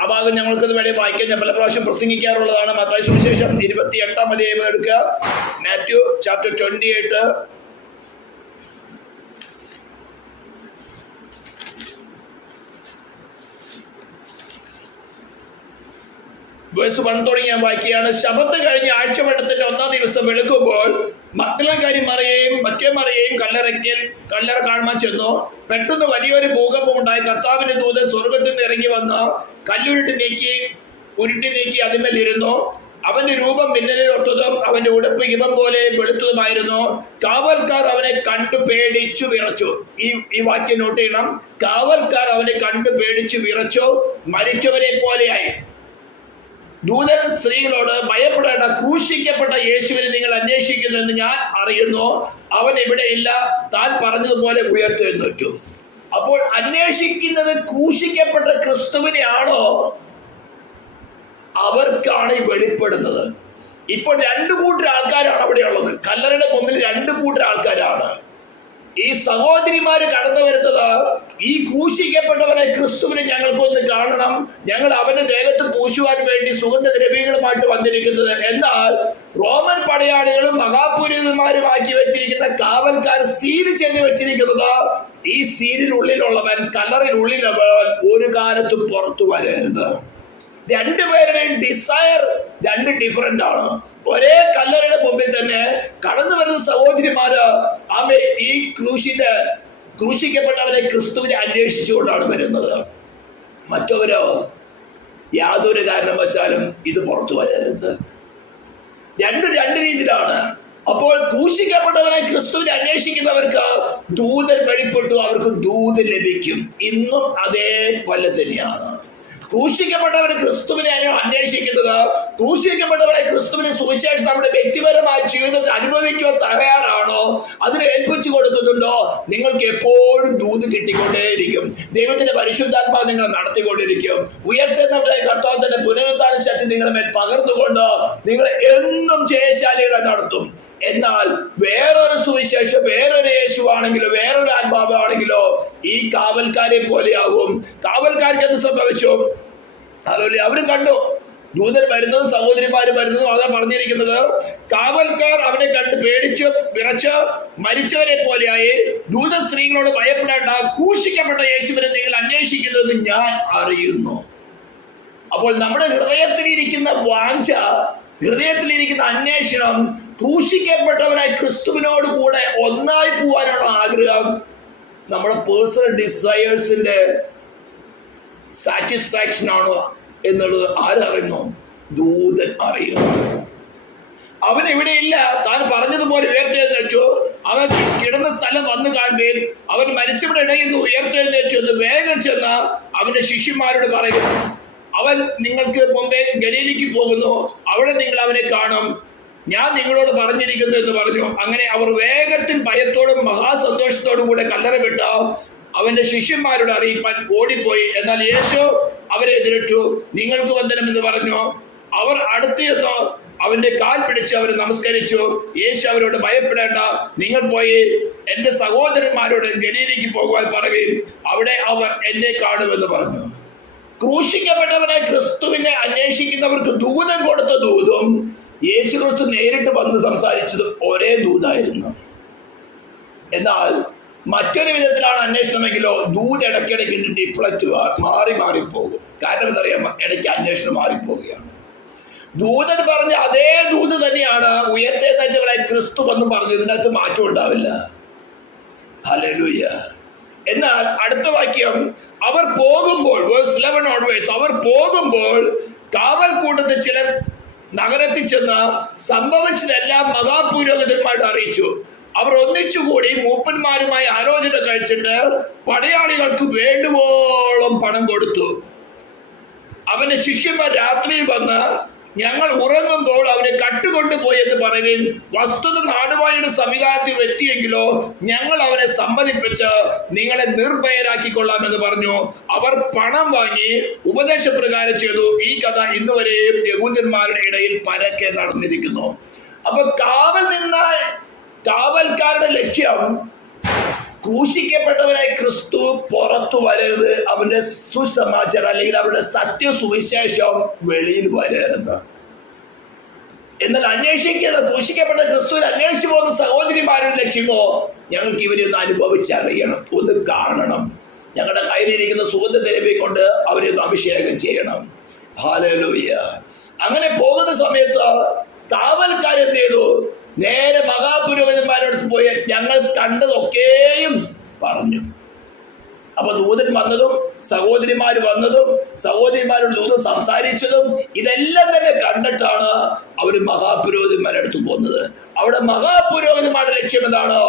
ആ ഭാഗം ഞങ്ങൾക്കത് വേണ്ടി വായിക്കാൻ ഞാൻ പല പ്രാവശ്യം പ്രസംഗിക്കാറുള്ളതാണ്. മത്തായി സുവിശേഷം 28-ാം അധ്യായം എടുക്കുക. മാത്യു ചാപ്റ്റർ 28 വേഴ്സ് 1 തുടങ്ങി ഞാൻ വായിക്കുകയാണ്. ശബത്ത് കഴിഞ്ഞ് ആഴ്ചവട്ടത്തിന്റെ 1-ാം ദിവസം വെളുക്കുമ്പോൾ മഗ്ദലക്കാരി മറിയയും മറ്റേ മറിയയും കല്ലറ കാണാൻ ചെന്നു. പെട്ടെന്ന് വലിയൊരു ഭൂകമ്പം ഉണ്ടായി. കർത്താവിന്റെ ദൂതൻ സ്വർഗത്തിൽ നിന്ന് ഇറങ്ങി വന്ന് കല്ലുരുട്ടി നീക്കി അതിന്മേലിരുന്നു. അവന്റെ രൂപം മിന്നലിൽ ഒത്തതും അവന്റെ ഉടുപ്പ് ഹിമം പോലെ വെളുത്തതുമായിരുന്നു. കാവൽക്കാർ അവനെ കണ്ടു പേടിച്ചു വിറച്ചു. ഈ വാക്യം നോട്ട് ചെയ്യണം. കാവൽക്കാർ അവനെ കണ്ടു പേടിച്ചു വിറച്ചു, മരിച്ചവരെ പോലെയായി. ദൂതൻ സ്ത്രീകളോട്, ഭയപ്പെടേണ്ട, ക്രൂശിക്കപ്പെട്ട യേശുവിനെ നിങ്ങൾ അന്വേഷിക്കുന്നു എന്ന് ഞാൻ അറിയുന്നു. അവൻ ഇവിടെയില്ല, താൻ പറഞ്ഞതുപോലെ ഉയർത്തെഴുന്നേറ്റു. അപ്പോൾ അന്വേഷിക്കുന്നത് ക്രൂശിക്കപ്പെട്ട ക്രിസ്തുവിനെയാണോ? അവർക്കാണ് ഈ വെളിപ്പെടുന്നത്. ഇപ്പോൾ 2 കൂട്ടർ ആൾക്കാരാണ് അവിടെ ഉള്ളത്. കല്ലറയുടെ മുമ്പിൽ 2 കൂട്ടർ ആൾക്കാരാണ്. ഈ സഹോദരിമാര് കടന്നു വരുന്നത്, ഈ ക്രൂശിക്കപ്പെട്ടവനെ ക്രിസ്തുവിനെ ഞങ്ങൾക്കൊന്ന് കാണണം, ഞങ്ങൾ അവന്റെ ദേഹത്ത് പൂശുവാൻ വേണ്ടി സുഗന്ധദ്രവ്യങ്ങളുമായിട്ട് വന്നിരിക്കുന്നത്. എന്നാൽ റോമൻ പടയാളികളും മഹാപുരോഹിതന്മാരുമാക്കി വെച്ചിരിക്കുന്ന കാവൽക്കാർ സീൽ ചെയ്ത് വെച്ചിരിക്കുന്നത്, ഈ സീലിനുള്ളിലുള്ളവൻ, കല്ലറിനുള്ളിലുള്ളവൻ ഒരു കാലത്തും പുറത്തു വരരുത്. 2 പേരുടെയും ഡിസയർ 2 ഡിഫറെന്റ് ആണ്. ഒരേ കല്ലറയുടെ മുമ്പിൽ തന്നെ കടന്നു വരുന്ന സഹോദരിമാര് ഈ ക്രൂശിക്കപ്പെട്ടവരെ ക്രിസ്തുവിനെ അന്വേഷിച്ചുകൊണ്ടാണ് വരുന്നത്. മറ്റവരോ യാതൊരു കാരണവശാലും ഇത് പുറത്തു വരരുത്. 2 രീതിയിലാണ്. അപ്പോൾ ക്രൂശിക്കപ്പെട്ടവനെ ക്രിസ്തുവിനെ അന്വേഷിക്കുന്നവർക്ക് ദൂതൻ വെളിപ്പെട്ടു, അവർക്ക് ദൂത് ലഭിക്കും. ഇന്നും അതേ പോലെ തന്നെയാണ്. ക്രൂശിക്കപ്പെട്ടവരെ ക്രിസ്തുവിനെ അന്വേഷിക്കുന്നത്, ക്രൂശിക്കപ്പെട്ടവരെ ക്രിസ്തുവിനെ സുവിശേഷം നമ്മുടെ വ്യക്തിപരമായ ജീവിതത്തിൽ അനുഭവിക്കുവാൻ തയ്യാറാണോ, അതിനെ ഏൽപ്പിച്ചു കൊടുക്കുന്നുണ്ടോ? നിങ്ങൾക്ക് എപ്പോഴും ദൂത് കിട്ടിക്കൊണ്ടേയിരിക്കും. ദൈവത്തിന്റെ പരിശുദ്ധാത്മാവ് നിങ്ങൾ നടത്തിക്കൊണ്ടിരിക്കും. ഉയർത്തുന്നവരുടെ കർത്താവിന്റെ പുനരുദ്ധാന ശക്തി നിങ്ങളുടെ മേൽ പകർന്നുകൊണ്ട് നിങ്ങൾ എന്നും ജയശാലികളെ നടത്തും. എന്നാൽ വേറൊരു സുവിശേഷം, വേറൊരു യേശു ആണെങ്കിലോ വേറൊരു ആത്മാവാണെങ്കിലോ ഈ കാവൽക്കാരെ പോലെയാകും. കാവൽക്കാർക്ക് എന്ത് സംഭവിച്ചു? അതുപോലെ അവര് കണ്ടു ദൂതൻ വരുന്നതും സഹോദരിമാര് വരുന്നതും. അതാ പറഞ്ഞിരിക്കുന്നത്, കാവൽക്കാർ അവനെ കണ്ട് പേടിച്ച് വിറച്ച് മരിച്ചവരെ പോലെയായി. ദൂതൻ സ്ത്രീകളോട്, ഭയപ്പെടേണ്ട, ക്രൂശിക്കപ്പെട്ട യേശുവിനെ നിങ്ങൾ അന്വേഷിക്കുന്നതെന്ന് ഞാൻ അറിയുന്നു. അപ്പോൾ നമ്മുടെ ഹൃദയത്തിലിരിക്കുന്ന വാഞ്ച, ഹൃദയത്തിലിരിക്കുന്ന അന്വേഷണം ക്രൂശിക്കപ്പെട്ടവനായി ക്രിസ്തുവിനോട് കൂടെ ഒന്നായി പോവാനാണ് ആഗ്രഹം. നമ്മുടെ പേഴ്സണൽ ഡിസയേഴ്സിന്റെ സാറ്റിസ്ഫാക്ഷൻ ആണോ എന്നുള്ളത് ആരറിയുന്നു? ദൂതൻ അറിയുന്നു. അവൻ എവിടെയില്ല, താൻ പറഞ്ഞതുപോലെ ഉയർത്തെഴുന്നേറ്റു. അവൻ കിടന്ന സ്ഥലം വന്നു കാണുകയും അവൻ മരിച്ചവിടെ ഇടയിൽ നിന്ന് ഉയർത്തെഴുന്നേറ്റു എന്ന് വേഗം ചെന്ന് അവന്റെ ശിഷ്യന്മാരോട് പറയുന്നു, അവൻ നിങ്ങൾക്ക് മുമ്പേ ഗലീലയ്ക്ക് പോകുന്നു, അവിടെ നിങ്ങൾ അവനെ കാണും, ഞാൻ നിങ്ങളോട് പറഞ്ഞിരിക്കുന്നു എന്ന് പറഞ്ഞു. അങ്ങനെ അവർ വേഗത്തിൽ ഭയത്തോടും മഹാസന്തോഷത്തോടും കൂടെ കല്ലറ വിട്ട് അവന്റെ ശിഷ്യന്മാരോട് അറിയിപ്പാൻ ഓടിപ്പോയി. എന്നാൽ യേശു അവരെ എതിരിട്ടു. നിങ്ങൾക്ക് വന്ദനം എന്ന് പറഞ്ഞു. അവർ അടുത്ത് ചെന്നു അവന്റെ കാൽ പിടിച്ച് അവർ നമസ്കരിച്ചു. യേശു അവരോട്, ഭയപ്പെടേണ്ട, നിങ്ങൾ പോയി എന്റെ സഹോദരന്മാരോട് ഗലീലയ്ക്ക് പോകുവാൻ പറയുകയും അവിടെ അവർ എന്നെ കാണുമെന്ന് പറഞ്ഞു. ക്രൂശിക്കപ്പെട്ടവനെ ക്രിസ്തുവിനെ അന്വേഷിക്കുന്നവർക്ക് ദൂതൻ കൊടുത്ത ദൂതും യേശു ക്രിസ്തു നേരിട്ട് വന്ന് സംസാരിച്ചതും ഒരേ ദൂതായിരുന്നു. എന്നാൽ മറ്റൊരു വിധത്തിലാണ് അന്വേഷണമെങ്കിലോ ദൂത് ഇടയ്ക്കിടയ്ക്ക് ഡിഫ്ലക്റ്റ് മാറിപ്പോകും. കാരണം എന്തറിയാം, ഇടയ്ക്ക് അന്വേഷണം മാറിപ്പോവുകയാണ്. ദൂതൻ പറഞ്ഞ അതേ ദൂത് തന്നെയാണ് ഉയർത്തെഴുന്നേറ്റവനായി ക്രിസ്തു വന്ന് പറഞ്ഞത്. ഇതിനകത്ത് മാറ്റം ഉണ്ടാവില്ല. ഹല്ലേലൂയ. എന്നാൽ അടുത്ത വാക്യം, അവർ പോകുമ്പോൾ, വേഴ്സ് 11 onwards, അവർ പോകുമ്പോൾ കാവൽ കൂട്ടത്തിൽ ചിലർ നഗരത്തിൽ ചെന്ന് സംഭവിച്ചതെല്ലാം മഹാപുരോഹിതന്മാരോട് അറിയിച്ചു. അവർ ഒന്നിച്ചുകൂടി മൂപ്പന്മാരുമായി ആലോചന കഴിച്ചിട്ട് പടയാളികൾക്ക് വേണ്ടുവോളം പണം കൊടുത്തു. അവന്റെ ശിഷ്യന്മാർ രാത്രിയിൽ വന്ന് ഞങ്ങൾ ഉറങ്ങുമ്പോൾ അവരെ കട്ടുകൊണ്ടുപോയി എന്ന് പറയുകയും വസ്തുത നാടുവാഴിയുടെ സംവിധാനത്തിൽ എത്തിയെങ്കിലോ ഞങ്ങൾ അവരെ സമ്മതിപ്പിച്ച് നിങ്ങളെ നിർഭയരാക്കിക്കൊള്ളാമെന്ന് പറഞ്ഞു. അവർ പണം വാങ്ങി ഉപദേശപ്രകാരം ചെയ്തു. ഈ കഥ ഇന്നുവരെയും യഹൂദന്മാരുടെ ഇടയിൽ പരക്കെ നടന്നിരിക്കുന്നു. അപ്പൊ കാവൽക്കാരുടെ ലക്ഷ്യം ക്രൂശിക്കപ്പെട്ടവനായി ക്രിസ്തു പുറത്തു വരരുത്, അവന്റെ സുസമാചാരം അല്ലെങ്കിൽ അവരുടെ സത്യസുവിശേഷം വെളിയിൽ വരരുത്. എന്നാൽ ക്രൂശിക്കപ്പെട്ട ക്രിസ്തുവിനെ അന്വേഷിച്ചു പോകുന്ന സഹോദരിമാരുടെ ലക്ഷ്യമോ, ഞങ്ങൾക്ക് ഇവരെ ഒന്ന് അനുഭവിച്ചറിയണം, ഒന്ന് കാണണം, ഞങ്ങളുടെ കയ്യിലിരിക്കുന്ന സുഗന്ധദ്രവ്യം കൊണ്ട് അവരെ ഒന്ന് അഭിഷേകം ചെയ്യണം. ഹല്ലേലൂയ. അങ്ങനെ പോകുന്ന സമയത്ത് കാവൽക്കാരെന്ത് ചെയ്തു? നേരെ മഹാപുരോഹിതന്മാരടുത്ത് പോയി ഞങ്ങൾ കണ്ടതൊക്കെയും പറഞ്ഞു. അപ്പൊ ദൂതൻ വന്നതും സഹോദരിമാർ വന്നതും സഹോദരിമാരോട് ദൂതൻ സംസാരിച്ചതും ഇതെല്ലാം തന്നെ കണ്ടിട്ടാണ് അവർ മഹാപുരോഹിതന്മാരുടെ അടുത്ത് പോകുന്നത്. അവിടെ മഹാപുരോഹിതന്മാരുടെ ലക്ഷ്യം എന്താണ്?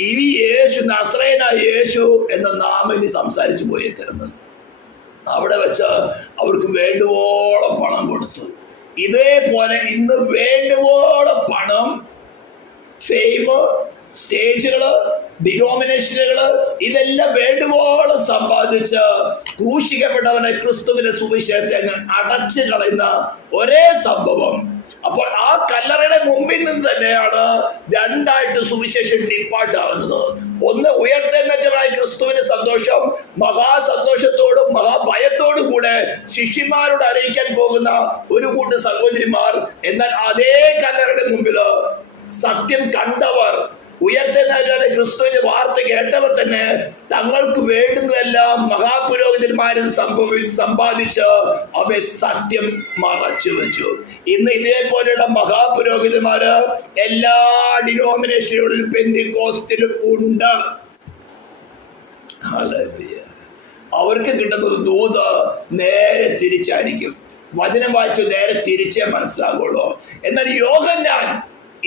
ഈ യേശു, നസറേയനായ യേശു എന്ന നാമം ഇനി സംസാരിച്ചു പോയേക്കരുത്. അവിടെ വെച്ച് അവർക്ക് വേണ്ടുവോളം പണം കൊടുത്തു. ഇതേപോലെ ഇന്ന് വേണ്ടുവോളം പണം, ഫെയിം, സ്റ്റേജുകള്, ഡിനോമിനേഷനുകള്, ഇതെല്ലാം വേണ്ടുവോളം സമ്പാദിച്ച് ക്രൂശിക്കപ്പെട്ടവനെ ക്രിസ്തുവിന്റെ സുവിശേഷത്തെ അങ്ങ് അടച്ചു കളയുന്ന ഒരേ സംഭവം. അപ്പോൾ ആ കല്ലറയുടെ മുമ്പിൽ നിന്ന് തന്നെയാണ് രണ്ടായിട്ട് സുവിശേഷം ഡിപ്പാർട്ടാകുന്നത്. ഒന്ന് ഉയർത്തെഴുന്നേറ്റവനായ ക്രിസ്തുവിന്റെ സന്തോഷം, മഹാസന്തോഷത്തോടും മഹാഭയത്തോടും കൂടെ ശിഷ്യന്മാരോട് അറിയിക്കാൻ പോകുന്ന ഒരു കൂട്ടം സഹോദരിമാർ. എന്നാൽ അതേ കല്ലറയുടെ മുമ്പില് സത്യം കണ്ടവർ, ഉയർത്തെഴുന്നേറ്റ ക്രിസ്തുവിന്റെ വാർത്ത കേട്ടവർ തന്നെ തങ്ങൾക്ക് വേണ്ടുന്നതെല്ലാം മഹാപുരോഹിതന്മാരും സമ്പാദിച്ച് അവയെ സത്യം മറച്ചു വെച്ചു. ഇന്ന് ഇതേപോലെയുള്ള മഹാപുരോഹിതന്മാര് എല്ലാ ഡിനോമിനേഷനുകളിലും പെന്തിക്കോസ്തിലും ഉണ്ട്. അവർക്ക് കിട്ടുന്നത് ദൂത് നേരെ തിരിച്ചായിരിക്കും. വചനം വായിച്ചു നേരെ തിരിച്ചേ മനസ്സിലാകുള്ളൂ. എന്നാൽ യോഹന്നാൻ,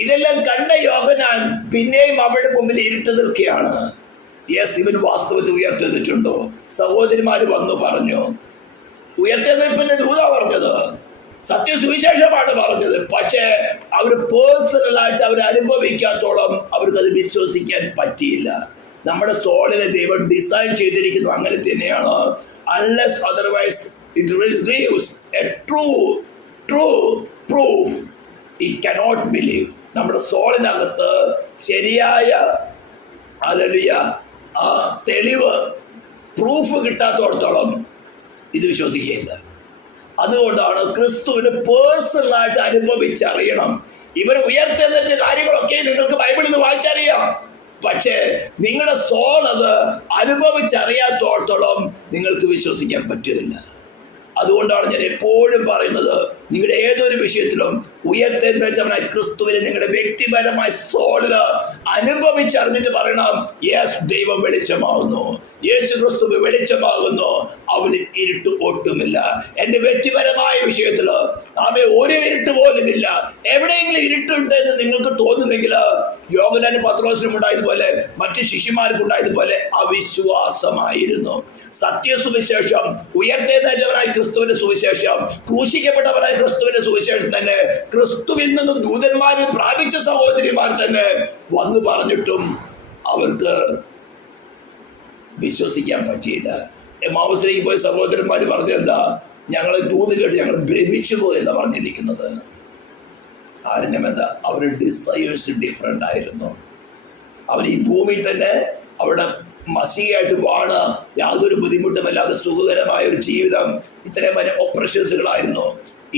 ഇതെല്ലാം കണ്ട യോഹന്നാൻ പിന്നെയും അവരുടെ മുമ്പിൽ ഇരുട്ട് നിൽക്കുകയാണ്. യെസ്, ഇവൻ വാസ്തവത്തിൽ ഉയർത്തെഴുന്നിട്ടുണ്ടോ? സഹോദരിമാര് വന്നു പറഞ്ഞു. ഉയർത്തെഴുന്നേൽപ്പിന്റെ ദൂത പറഞ്ഞത്, സത്യസുവിശേഷമാണ് പറഞ്ഞത്. പക്ഷേ അവർ പേഴ്സണലായിട്ട് അവർ അനുഭവിക്കാത്തോളം അവർക്കത് വിശ്വസിക്കാൻ പറ്റിയില്ല. നമ്മുടെ സോളിനെ ദൈവം ഡിസൈൻ ചെയ്തിരിക്കുന്നു അങ്ങനെ തന്നെയാണ്. Unless otherwise it receives a true proof, it cannot believe. നമ്മുടെ സോളിനകത്ത് ശരിയായ തെളിവ്, പ്രൂഫ് കിട്ടാത്തോടത്തോളം ഇത് വിശ്വസിക്കുകയില്ല. അതുകൊണ്ടാണ് ക്രിസ്തുവിനെ പേഴ്സണലായിട്ട് അനുഭവിച്ചറിയണം. ഇവർ ഉയർത്തെഴുന്നേറ്റ കാര്യങ്ങളൊക്കെ നിങ്ങൾക്ക് ബൈബിളിൽ നിന്ന് വായിച്ചറിയാം. പക്ഷേ നിങ്ങളുടെ സോൾ അത് അനുഭവിച്ചറിയാത്തോടത്തോളം നിങ്ങൾക്ക് വിശ്വസിക്കാൻ പറ്റില്ല. അതുകൊണ്ടാണ് ഞാൻ എപ്പോഴും പറയുന്നത്, നിങ്ങളുടെ ഏതൊരു വിഷയത്തിലും ഉയർത്തെഴുന്നേറ്റവനായ ക്രിസ്തുവിനെ നിങ്ങളുടെ വ്യക്തിപരമായ സോളില് അനുഭവിച്ചറിഞ്ഞിട്ട് പറയണം, യേശു ദൈവം വെളിച്ചമാകുന്നു, യേശു ക്രിസ്തു വെളിച്ചമാകുന്നു, അവന് ഇരുട്ട് ഒട്ടുമില്ല. എന്റെ വ്യക്തിപരമായ വിഷയത്തില് ഒരു ഇരുട്ട് പോലും ഇല്ല. എവിടെയെങ്കിലും ഇരുട്ടുണ്ടെന്ന് നിങ്ങൾക്ക് തോന്നുന്നെങ്കിൽ യോഹന്നാനും പത്രോസിനും ഉണ്ടായതുപോലെ മറ്റു ശിഷ്യന്മാർക്കും ഉണ്ടായതുപോലെ അവിശ്വാസമായിരുന്നു. സത്യസുവിശേഷം, ഉയർത്തെഴുന്നേറ്റവനായ ക്രിസ്തുവിന്റെ സുവിശേഷം, ക്രൂശിക്കപ്പെട്ടവനായ ക്രിസ്തുവിന്റെ സുവിശേഷം തന്നെ ക്രിസ്തുവിൽ നിന്നും ദൂതന്മാരെ പ്രാപിച്ച സഹോദരിമാർ തന്നെ വന്നു പറഞ്ഞിട്ടും അവർക്ക് വിശ്വസിക്കാൻ പറ്റിയില്ല. എമ്മാവുസിലേക്ക് പോയ സഹോദരന്മാര് പറഞ്ഞത് എന്താ? ഞങ്ങളെ ദൂത് കേട്ട് ഞങ്ങൾ ഭ്രമിച്ചു പോയെന്നാ പറഞ്ഞിരിക്കുന്നത്. കാരണം എന്താ? അവരുടെ ഡിസയേഴ്സ് ഡിഫറെൻ്റ് ആയിരുന്നു. അവർ ഈ ഭൂമിയിൽ തന്നെ അവിടെ മസിയായിട്ട് വാണ് യാതൊരു ബുദ്ധിമുട്ടുമല്ലാതെ സുഖകരമായ ഒരു ജീവിതം. ഇത്രയും വലിയ ഓപ്പറേഷൻസുകളായിരുന്നു.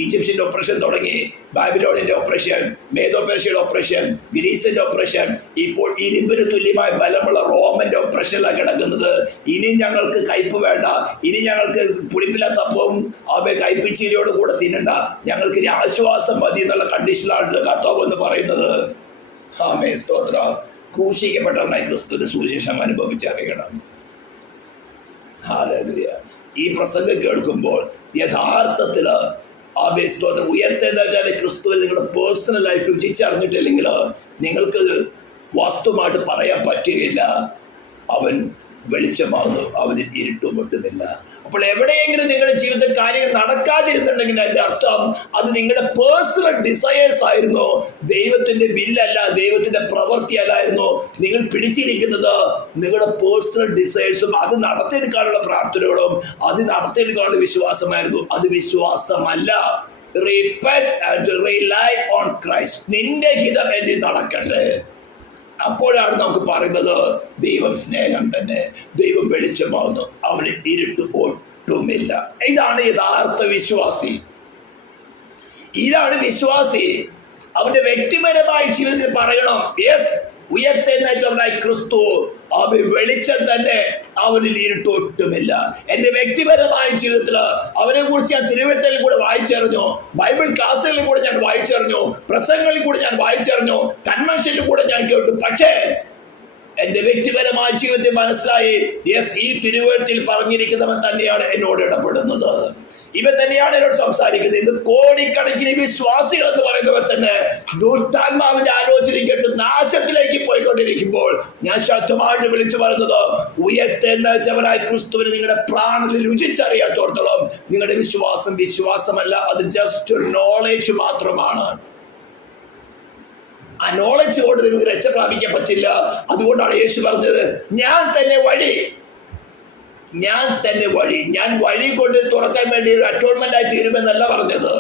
ഈജിപ്ഷ്യൻ്റെ ഓപ്പറേഷൻ തുടങ്ങി, ബാബിലോണിൻ്റെ ഓപ്പറേഷൻ, മേദോപേർഷ്യയുടെ ഓപ്പറേഷൻ, ഗ്രീസിൻ്റെ ഓപ്പറേഷൻ, ഇപ്പോൾ ഇരുമ്പിന് തുല്യമായ ബലമുള്ള റോമൻ്റെ ഓപ്പറേഷനിലാണ് കിടക്കുന്നത്. ഇനി ഞങ്ങൾക്ക് കയ്പ് വേണ്ട, ഇനി ഞങ്ങൾക്ക് പുളിപ്പില്ലാത്ത അപ്പവും കയ്പിച്ചീരിയോട് കൂടെ തിന്നണ്ട, ഞങ്ങൾക്ക് ഇനി ആശ്വാസം മതി എന്നുള്ള കണ്ടീഷനിലാണ് കർത്താവ് എന്ന് പറയുന്നത്. ആമേൻ, സ്തോത്രം. ക്രൂശിക്കപ്പെട്ടവനായി ക്രിസ്തുവിന്റെ സുവിശേഷം അനുഭവിച്ചറിയണം. ഹല്ലേലൂയ. ഈ പ്രസംഗം കേൾക്കുമ്പോൾ യഥാർത്ഥത്തിൽ സ്തോത്രം ഉയർത്തെഴുന്നേറ്റാൽ ക്രിസ്തുവിൽ നിങ്ങളുടെ പേഴ്സണൽ ലൈഫ് രുചിച്ചറിഞ്ഞിട്ടില്ലെങ്കിൽ നിങ്ങൾക്ക് വാസ്തവമായിട്ട് പറയാൻ പറ്റുകയില്ല അവൻ വെളിച്ചമാകുന്നു, അവന് ഇരുട്ടും ഒട്ടുമില്ല. അപ്പോൾ എവിടെയെങ്കിലും നിങ്ങളുടെ ജീവിതത്തിൽ കാര്യങ്ങൾ നടക്കാതിരുന്നുണ്ടെങ്കിൽ അതിന്റെ അർത്ഥം അത് നിങ്ങളുടെ പേഴ്സണൽ ഡിസയേഴ്സ് ആയിരുന്നു, ദൈവത്തിന്റെ ബില്ലല്ല, ദൈവത്തിന്റെ പ്രവൃത്തി അല്ലായിരുന്നു. നിങ്ങൾ പിടിച്ചിരിക്കുന്നത് നിങ്ങളുടെ പേഴ്സണൽ ഡിസയേഴ്സും അത് നടത്തിയെടുക്കാനുള്ള പ്രാർത്ഥനകളും അത് നടത്തിയെടുക്കാനുള്ള വിശ്വാസമായിരുന്നു. അത് വിശ്വാസമല്ല. Repent and rely on Christ. നിന്റെ ഹിതം എന്നിൽ നടക്കട്ടെ. അപ്പോഴാണ് നമുക്ക് പറയുന്നത് ദൈവം സ്നേഹം തന്നെ, ദൈവം വെളിച്ചമാകുന്നു, അവന് ഇരുട്ട് ഒട്ടുമില്ല. ഇതാണ് യഥാർത്ഥ വിശ്വാസി. ഇതാണ് വിശ്വാസി. അവന്റെ വ്യക്തിപരമായ ജീവിതത്തിൽ പറയണം, യെസ്, ഉയർത്തെഴുന്നേറ്റവനായി ക്രിസ്തു, അവൻ വെളിച്ചം തന്നെ, അവനിൽ ഇരുട്ടൊട്ടുമില്ല. എന്റെ വ്യക്തിപരമായ ജീവിതത്തിൽ അവനെ കുറിച്ച് ഞാൻ തിരുവഴുത്തിൽ കൂടെ വായിച്ചറിഞ്ഞു, ബൈബിൾ ക്ലാസ്സുകളിൽ കൂടെ ഞാൻ വായിച്ചറിഞ്ഞു, പ്രസംഗങ്ങളിൽ കൂടെ ഞാൻ വായിച്ചറിഞ്ഞു, കൺവെൻഷനിൽ കൂടെ ഞാൻ കേട്ടു. പക്ഷേ എന്റെ വ്യക്തിപരമായ ജീവിതത്തിൽ മനസ്സിലായി, യെസ്, ഈ തിരുവഴുത്തിൽ പറഞ്ഞിരിക്കുന്നവൻ തന്നെയാണ് എന്നോട് ഇടപെടുന്നത്, ഇവൻ തന്നെയാണ് എന്നോട് സംസാരിക്കുന്നത്. ഇന്ന് കോടിക്കണക്കിന് വിശ്വാസികൾ എന്ന് പറയുന്നവർ തന്നെ ദുഷ്ടാത്മാവിന്റെ ആലോചന കേട്ട് നാശത്തിലേക്ക് പോയിക്കൊണ്ടിരിക്കുമ്പോൾ ഞാൻ ശക്തമായിട്ട് വിളിച്ചു പറയുന്നത്, ഉയർത്തെഴുന്നേറ്റവനായ ക്രിസ്തുവിന് നിങ്ങളുടെ പ്രാണനിൽ രുചിച്ചറിയാത്തോടത്തോളം നിങ്ങളുടെ വിശ്വാസം വിശ്വാസമല്ല, അത് ജസ്റ്റ് ഒരു നോളേജ് മാത്രമാണ്. ആ നോളജ് കൊണ്ട് നിങ്ങൾക്ക് രക്ഷ പ്രാപിക്കാൻ പറ്റില്ല. അതുകൊണ്ടാണ് യേശു പറഞ്ഞത്, ഞാൻ തന്നെ വഴി, ഞാൻ തന്നെ വഴി. ഞാൻ വഴി കൊണ്ട് തുറക്കാൻ വേണ്ടി ഒരു അറ്റോൺമെന്റ് ആയി തീരുമെന്നല്ല പറഞ്ഞത്.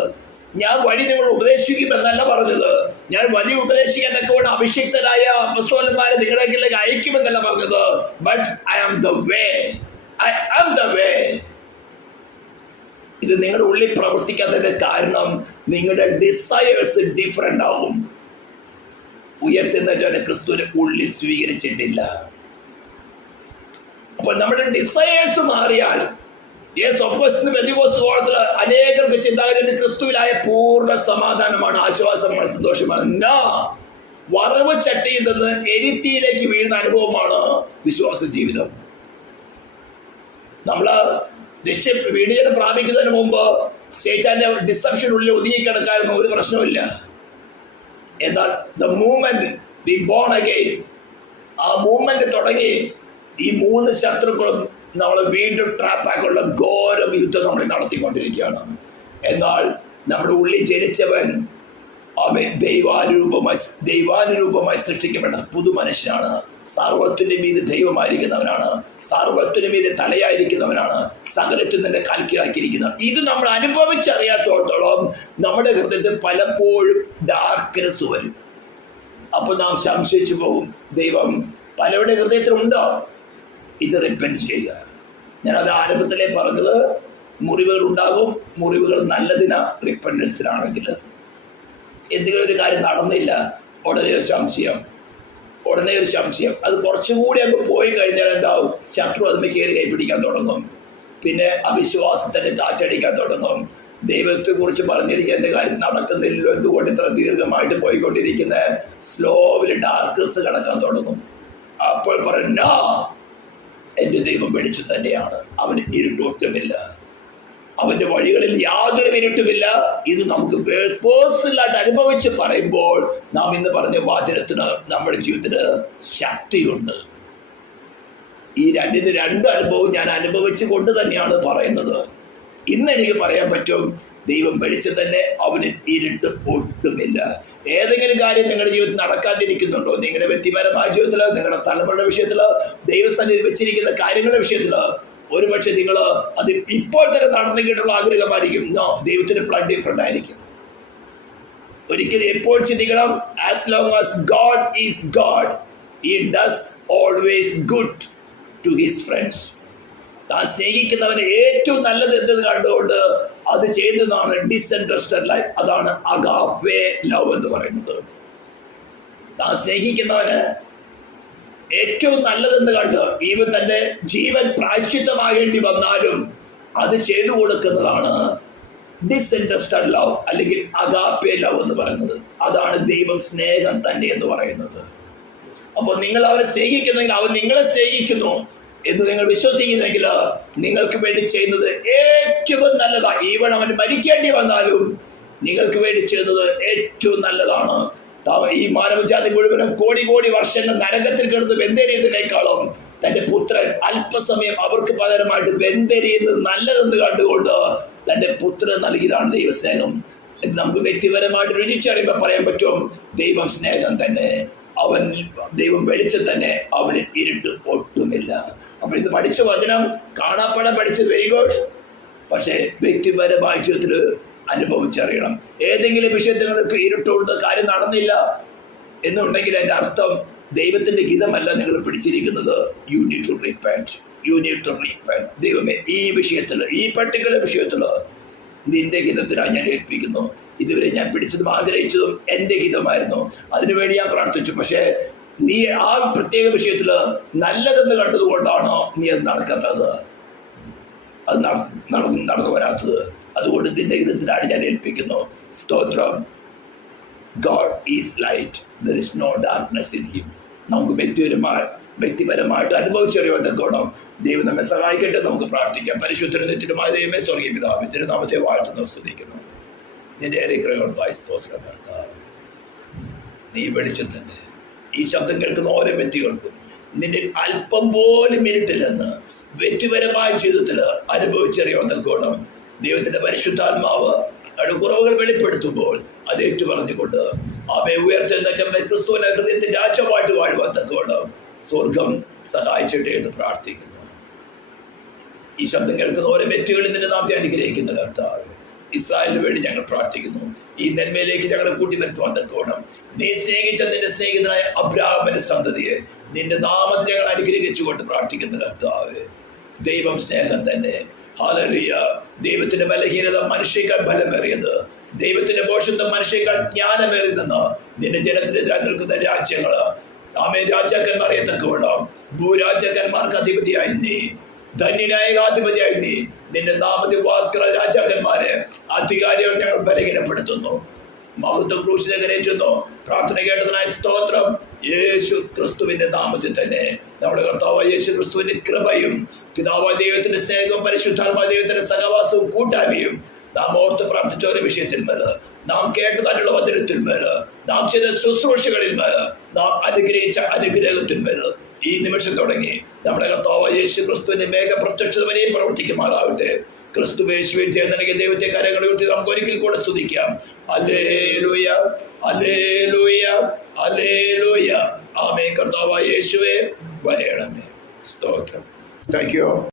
ഞാൻ വഴി നിങ്ങൾ ഉപദേശിക്കുമെന്നല്ല പറഞ്ഞത്. ഞാൻ വഴി ഉപദേശിക്കാനൊക്കെ വേണം അഭിഷിക്തരായ അപ്പോസ്തലന്മാരെ നിങ്ങളിലേക്ക് അയക്കുമെന്നല്ല പറഞ്ഞത്. But I am the way, I am the way. ഇത് നിങ്ങളുടെ ഉള്ളിൽ പ്രവർത്തിക്കാത്തതിന്റെ കാരണം നിങ്ങളുടെ ഡിസയേഴ്സ് ഡിഫറെന്റ് ആവും. ഉയർത്തെഴുന്നേറ്റവനെ ക്രിസ്തുവിനെ ഉള്ളിൽ സ്വീകരിച്ചിട്ടില്ല. അപ്പോൾ നമ്മുടെ ഡിസയേഴ്സ് മാറിയാൽ, യെസ്, ഓഫ് കോഴ്സ് ഇന്ന് പെന്തക്കോസ്ത് കോളത്തിൽ അനേകർക്ക് ചിന്താഗതി ക്രിസ്തുവിലായ പൂർണ്ണ സമാധാനമാണ്, ആശ്വാസമാണ്, സന്തോഷമാണ്. വറവ് ചട്ടിയിൽ നിന്ന് എരിത്തിയിലേക്ക് വീഴുന്ന അനുഭവമാണ് വിശ്വാസ ജീവിതം. നമ്മള് വീടിനെ പ്രാപിക്കുന്നതിന് മുമ്പ് ശൈത്താന്റെ ഡിസപ്ഷനുള്ളിൽ ഒതുങ്ങിക്കിടക്കാനൊന്നും ഒരു പ്രശ്നമില്ല. എന്നാൽ the movement, the born again, ആ മൂവ്മെന്റ് തുടങ്ങി ഈ മൂന്ന് ശത്രുക്കളും നമ്മൾ വീണ്ടും ട്രാപ്പാക്കുള്ള ഘോര യുദ്ധം നമ്മൾ നടത്തിക്കൊണ്ടിരിക്കുകയാണ്. എന്നാൽ നമ്മുടെ ഉള്ളിൽ ജനിച്ചവൻ അവൻ ദൈവാനുരൂപമായി സൃഷ്ടിക്കപ്പെട്ട പുതു മനുഷ്യനാണ്. സർവ്വത്തിന്റെ മീതെ ദൈവമായിരിക്കുന്നവനാണ്, സർവ്വത്തിന് മീതെ തലയായിരിക്കുന്നവനാണ്, സകലത്തിൻ്റെ കാൽക്കീഴാക്കിയിരിക്കുന്നവൻ. ഇത് നമ്മൾ അനുഭവിച്ചറിയാത്തോടത്തോളം നമ്മുടെ ഹൃദയത്തിൽ പലപ്പോഴും ഡാർക്ക്നെസ് വരും. അപ്പൊ നാം സംശയിച്ചു പോകും, ദൈവം പലരുടെ ഹൃദയത്തിലുണ്ടോ? ഇത് റിപ്പന്റ് ചെയ്യുക. ഞാനത് ആരംഭത്തിലേ പറഞ്ഞത്, മുറിവുകൾ ഉണ്ടാകും. മുറിവുകൾ നല്ലതിനാ, റിപ്പന്റൻസിനാണെങ്കിൽ. എന്തെങ്കിലും ഒരു കാര്യം നടന്നില്ല, ഉടനെ ഒരു സംശയം. അത് കുറച്ചുകൂടി അങ്ങ് പോയി കഴിഞ്ഞാൽ എന്താവും? ശത്രു അതിന് കയറി കൈപിടിക്കാൻ തുടങ്ങും. പിന്നെ അവിശ്വാസത്തിന്റെ കാറ്റടിക്കാൻ തുടങ്ങും. ദൈവത്തെ കുറിച്ച് പറഞ്ഞിരിക്കുന്ന കാര്യം നടക്കുന്നില്ലല്ലോ, എന്തുകൊണ്ട് ഇത്ര ദീർഘമായിട്ട് പോയിക്കൊണ്ടിരിക്കുന്ന, സ്ലോവില് ഡാർക്ക്നെസ് കിടക്കാൻ തുടങ്ങും. അപ്പോൾ പറഞ്ഞ എന്റെ ദൈവം വെളിച്ചം തന്നെയാണ്, അവന് ഇരുട്ടൊട്ടുമില്ല, അവന്റെ വഴികളിൽ യാതൊരു ഇരുട്ടുമില്ല. ഇത് നമുക്ക് പേഴ്സണലായിട്ട് അനുഭവിച്ച് പറയുമ്പോൾ നാം ഇന്ന് പറഞ്ഞ വാചനത്തിന് നമ്മുടെ ജീവിതത്തിന് ശക്തിയുണ്ട്. ഈ രണ്ട് അനുഭവം ഞാൻ അനുഭവിച്ചു കൊണ്ട് തന്നെയാണ് പറയുന്നത്. ഇന്ന് എനിക്ക് പറയാൻ പറ്റും, ദൈവം വെളിച്ചം തന്നെ, അവന് ഇരുട്ട് ഒട്ടുമില്ല. ഏതെങ്കിലും കാര്യം നിങ്ങളുടെ ജീവിതത്തിൽ നടക്കാതിരിക്കുന്നുണ്ടോ? നിങ്ങളുടെ വ്യക്തിപരമായ ജീവിതത്തില്, നിങ്ങളുടെ തലമുറയുടെ വിഷയത്തില്, ദൈവസ്ഥാനത്തിൽ വെച്ചിരിക്കുന്ന കാര്യങ്ങളുടെ വിഷയത്തില് ഒരുപക്ഷെ നിങ്ങൾ അത് ഇപ്പോൾ തന്നെ നടന്നു കിട്ടുള്ള ആഗ്രഹമായിരിക്കും. ദൈവത്തിന്റെ പ്ലാൻ ഡിഫറെന്റ് ആയിരിക്കും. ഒരിക്കലും എപ്പോൾ ചിന്തിക്കണം, as long as God is God, he does always good to his friends. താൻ സ്നേഹിക്കുന്നവന് ഏറ്റവും നല്ലത് എന്തെന്ന് കണ്ടുകൊണ്ട് അത് ചെയ്യുന്നതാണ് ഡിസ്ഇൻട്രസ്റ്റഡ് ലൈഫ്. അതാണ് അഗാപ്പേ ലവ് എന്ന് പറയുന്നത്. താൻ സ്നേഹിക്കുന്നവന് ഏറ്റവും നല്ലതെന്ന് കണ്ട് ഈവൻ തന്റെ ജീവൻ പ്രായശ്ചിത്തമാകേണ്ടി വന്നാലും അത് ചെയ്തു കൊടുക്കുന്നതാണ് ഡിസ്ഇൻട്രസ്റ്റഡ് ലവ് അല്ലെങ്കിൽ അഗാപ്പേ ലവ് എന്ന് പറയുന്നത്. അതാണ് ദൈവം സ്നേഹം തന്നെ എന്ന് പറയുന്നത്. അപ്പോൾ നിങ്ങൾ അവനെ സ്നേഹിക്കുന്നെങ്കിൽ അവൻ നിങ്ങളെ സ്നേഹിക്കുന്നു എന്ന് നിങ്ങൾ വിശ്വസിക്കുന്നെങ്കിൽ നിങ്ങൾക്ക് വേണ്ടി ചെയ്യുന്നത് ഏറ്റവും നല്ലതാണ്. ഈവൻ അവൻ മരിക്കേണ്ടി വന്നാലും നിങ്ങൾക്ക് വേണ്ടി ചെയ്യുന്നത് ഏറ്റവും നല്ലതാണ്. ഈ മാനവജാതി മുഴുവനും കോടി കോടി വർഷങ്ങൾ നരകത്തിൽ കിടന്ന് വെന്തെരിയുന്നതിനേക്കാളും തന്റെ പുത്രൻ അല്പസമയം അവർക്ക് പകരമായിട്ട് വെന്തെരിയുന്നത് നല്ലതെന്ന് കണ്ടുകൊണ്ട് തന്റെ പുത്രൻ നൽകിയതാണ് ദൈവസ്നേഹം. നമുക്ക് വ്യക്തിപരമായിട്ട് രുചിച്ചറിയുമ്പോൾ പറയാൻ പറ്റും, ദൈവം സ്നേഹം തന്നെ, അവൻ ദൈവം വെളിച്ചം തന്നെ, അവന് ഇരുട്ട് ഒട്ടുമില്ല. അപ്പൊ ഇത് പഠിച്ച വചനം കാണാപ്പാടം പഠിച്ചത് വെരി ഗുഡ്, പക്ഷേ വ്യക്തിപരമായ ജീവിതത്തിൽ അനുഭവിച്ചറിയണം. ഏതെങ്കിലും വിഷയത്തിൽ നിങ്ങൾക്ക് ഇരുട്ടുണ്ട്, കാര്യം നടന്നില്ല എന്നുണ്ടെങ്കിൽ അതിന്റെ അർത്ഥം ദൈവത്തിന്റെ ഗീതമല്ല നിങ്ങൾ പിടിച്ചിരിക്കുന്നത്. You need to repent, you need to repent. ദൈവമേ, ഈ വിഷയത്തിൽ, ഈ പർട്ടിക്കുലർ വിഷയത്തിൽ നിന്റെ ഹിതത്തിനായി ഞാൻ ഏൽപ്പിക്കുന്നു. ഇതുവരെ ഞാൻ പിടിച്ചതും ആഗ്രഹിച്ചതും എൻ്റെ ഹിതമായിരുന്നു, അതിനുവേണ്ടി ഞാൻ പ്രാർത്ഥിച്ചു. പക്ഷേ നീ ആ പ്രത്യേക വിഷയത്തിൽ നല്ലതെന്ന് കണ്ടതുകൊണ്ടാണോ നീ അത് നടക്കാത്തത്, അത് നടന്നു വരാത്തത്? അതുകൊണ്ട് നിന്റെ ഹിതത്തിനാണ് ഞാൻ ഏൽപ്പിക്കുന്നു. സ്തോത്രം. God is light, there is no darkness in him. നമുക്ക് വ്യക്തിപരമായിട്ട് അനുഭവിച്ചറിയാൻ തക്കോണം ദൈവം നമ്മെ സഹായിക്കട്ടെ. നമുക്ക് പ്രാർത്ഥിക്കാം. പരിശുദ്ധനും നിത്യനുമായ ദൈവമേ, സ്വർഗീയ പിതാവേ, തിരുനാമത്തെ വാഴ്ത്തുന്നു, സ്തുതിക്കുന്നു. നിന്റെ അനുഗ്രഹങ്ങളുമായി സ്തോത്രം. നീ വെളിച്ചം തന്നെ. ഈ ശബ്ദം കേൾക്കുന്ന ഓരോ വ്യക്തികൾക്കും നിന്റെ അല്പം പോലും ഇരുട്ടില്ലെന്ന് വ്യക്തിപരമായ ജീവിതത്തിൽ അനുഭവിച്ചറിയാൻ തക്കോണം ദൈവത്തിന്റെ പരിശുദ്ധാത്മാവ് കുറവുകൾ വെളിപ്പെടുത്തുമ്പോൾ അത് ഏറ്റു പറഞ്ഞുകൊണ്ട് അവയെ ഉയർത്തുന്ന ക്രിസ്തുവിന്റെ ഹൃദയത്തിന്റെ രാജ്യമായിട്ട് വാഴുവാൻ തക്കോണം സ്വർഗം സഹായിച്ചിട്ടെ എന്ന് പ്രാർത്ഥിക്കുന്നു. ഈ ശബ്ദം കേൾക്കുന്ന ഓരോ വ്യക്തികളിൽ നിന്റെ നാമത്തെ അനുഗ്രഹിക്കുന്ന കർത്താവ്, ഇസ്രായേലിന് വേണ്ടി ഞങ്ങൾ പ്രാർത്ഥിക്കുന്നു. ഈ നന്മയിലേക്ക് ഞങ്ങളെ കൂട്ടി വരുത്തുവാൻ തക്കോണം നീ സ്നേഹിച്ച നിന്റെ സ്നേഹിതനായ അബ്രാഹാമിന്റെ സന്തതിയെ നിന്റെ നാമത്തിൽ ഞങ്ങൾ അനുഗ്രഹിച്ചുകൊണ്ട് പ്രാർത്ഥിക്കുന്ന കർത്താവ്, ദൈവം സ്നേഹം തന്നെ. ഹല്ലേലൂയ. ദൈവത്തിന്റെ ബലഹീനത മനുഷ്യക്കാൾ ബലമേറിയത്, ദൈവത്തിന്റെ ഭോഷത്വം മനുഷ്യക്കാൾ ജ്ഞാനമേറിയതെന്ന് നിന്റെ ജനത്തിനെതിരായി നിൽക്കുന്ന രാജ്യങ്ങള് ആമേ രാജാക്കന്മാരെ തക്കവണ്ണം ഭൂരാജാക്കന്മാർക്ക് അധിപതിയായി നീ, ധന്യനായ അധിപതിയായി നീ, നിന്റെ നാമത്തിൽ വാക്കുള്ള രാജാക്കന്മാരെ അധികാരികൾ ഞങ്ങൾ ബലഹീനപ്പെടുത്തുന്നു. മഹത്വം ക്രൂശിനെ കരയിച്ചെന്നു. പ്രാർത്ഥന കേട്ടതിനായി സ്തോത്രം. യേശു ക്രിസ്തുവിന്റെ നാമത്തിൽ തന്നെ നമ്മുടെ കർത്താവായ യേശു ക്രിസ്തുവിന്റെ കൃപയും പിതാവായ ദൈവത്തിന്റെ സ്നേഹവും പരിശുദ്ധാത്മായ ദൈവത്തിന്റെ സഹവാസവും കൂട്ടായ്മയും നാം ഓർത്ത് പ്രാർത്ഥിച്ച ഒരു വിഷയത്തിന്മേല്, നാം കേട്ടതായിട്ടുള്ള വചനത്തിന്മേല്, നാം ചെയ്ത ശുശ്രൂഷകളിന്മേല്, നാം അനുഗ്രഹിച്ച അനുഗ്രഹത്തിന്മേല് ഈ നിമിഷം തുടങ്ങി നമ്മുടെ കർത്താവായ യേശു ക്രിസ്തുവിന്റെ മേഘപ്രത്യക്ഷത വരെയും പ്രവർത്തിക്കുമാറാവട്ടെ. ക്രിസ്തു യേശുവിൻ ചെയ്യുന്ന ദൈവത്തെ കരങ്ങൾ ഉയർത്തി നമുക്ക് ഒരിക്കൽ കൂടെ സ്തുതിക്കാം. ഹല്ലേലൂയ, ഹല്ലേലൂയ, ഹല്ലേലൂയ. ആമേൻ. കർത്താവായ യേശുവേ വരേണമേ. സ്തോത്രം. Thank U.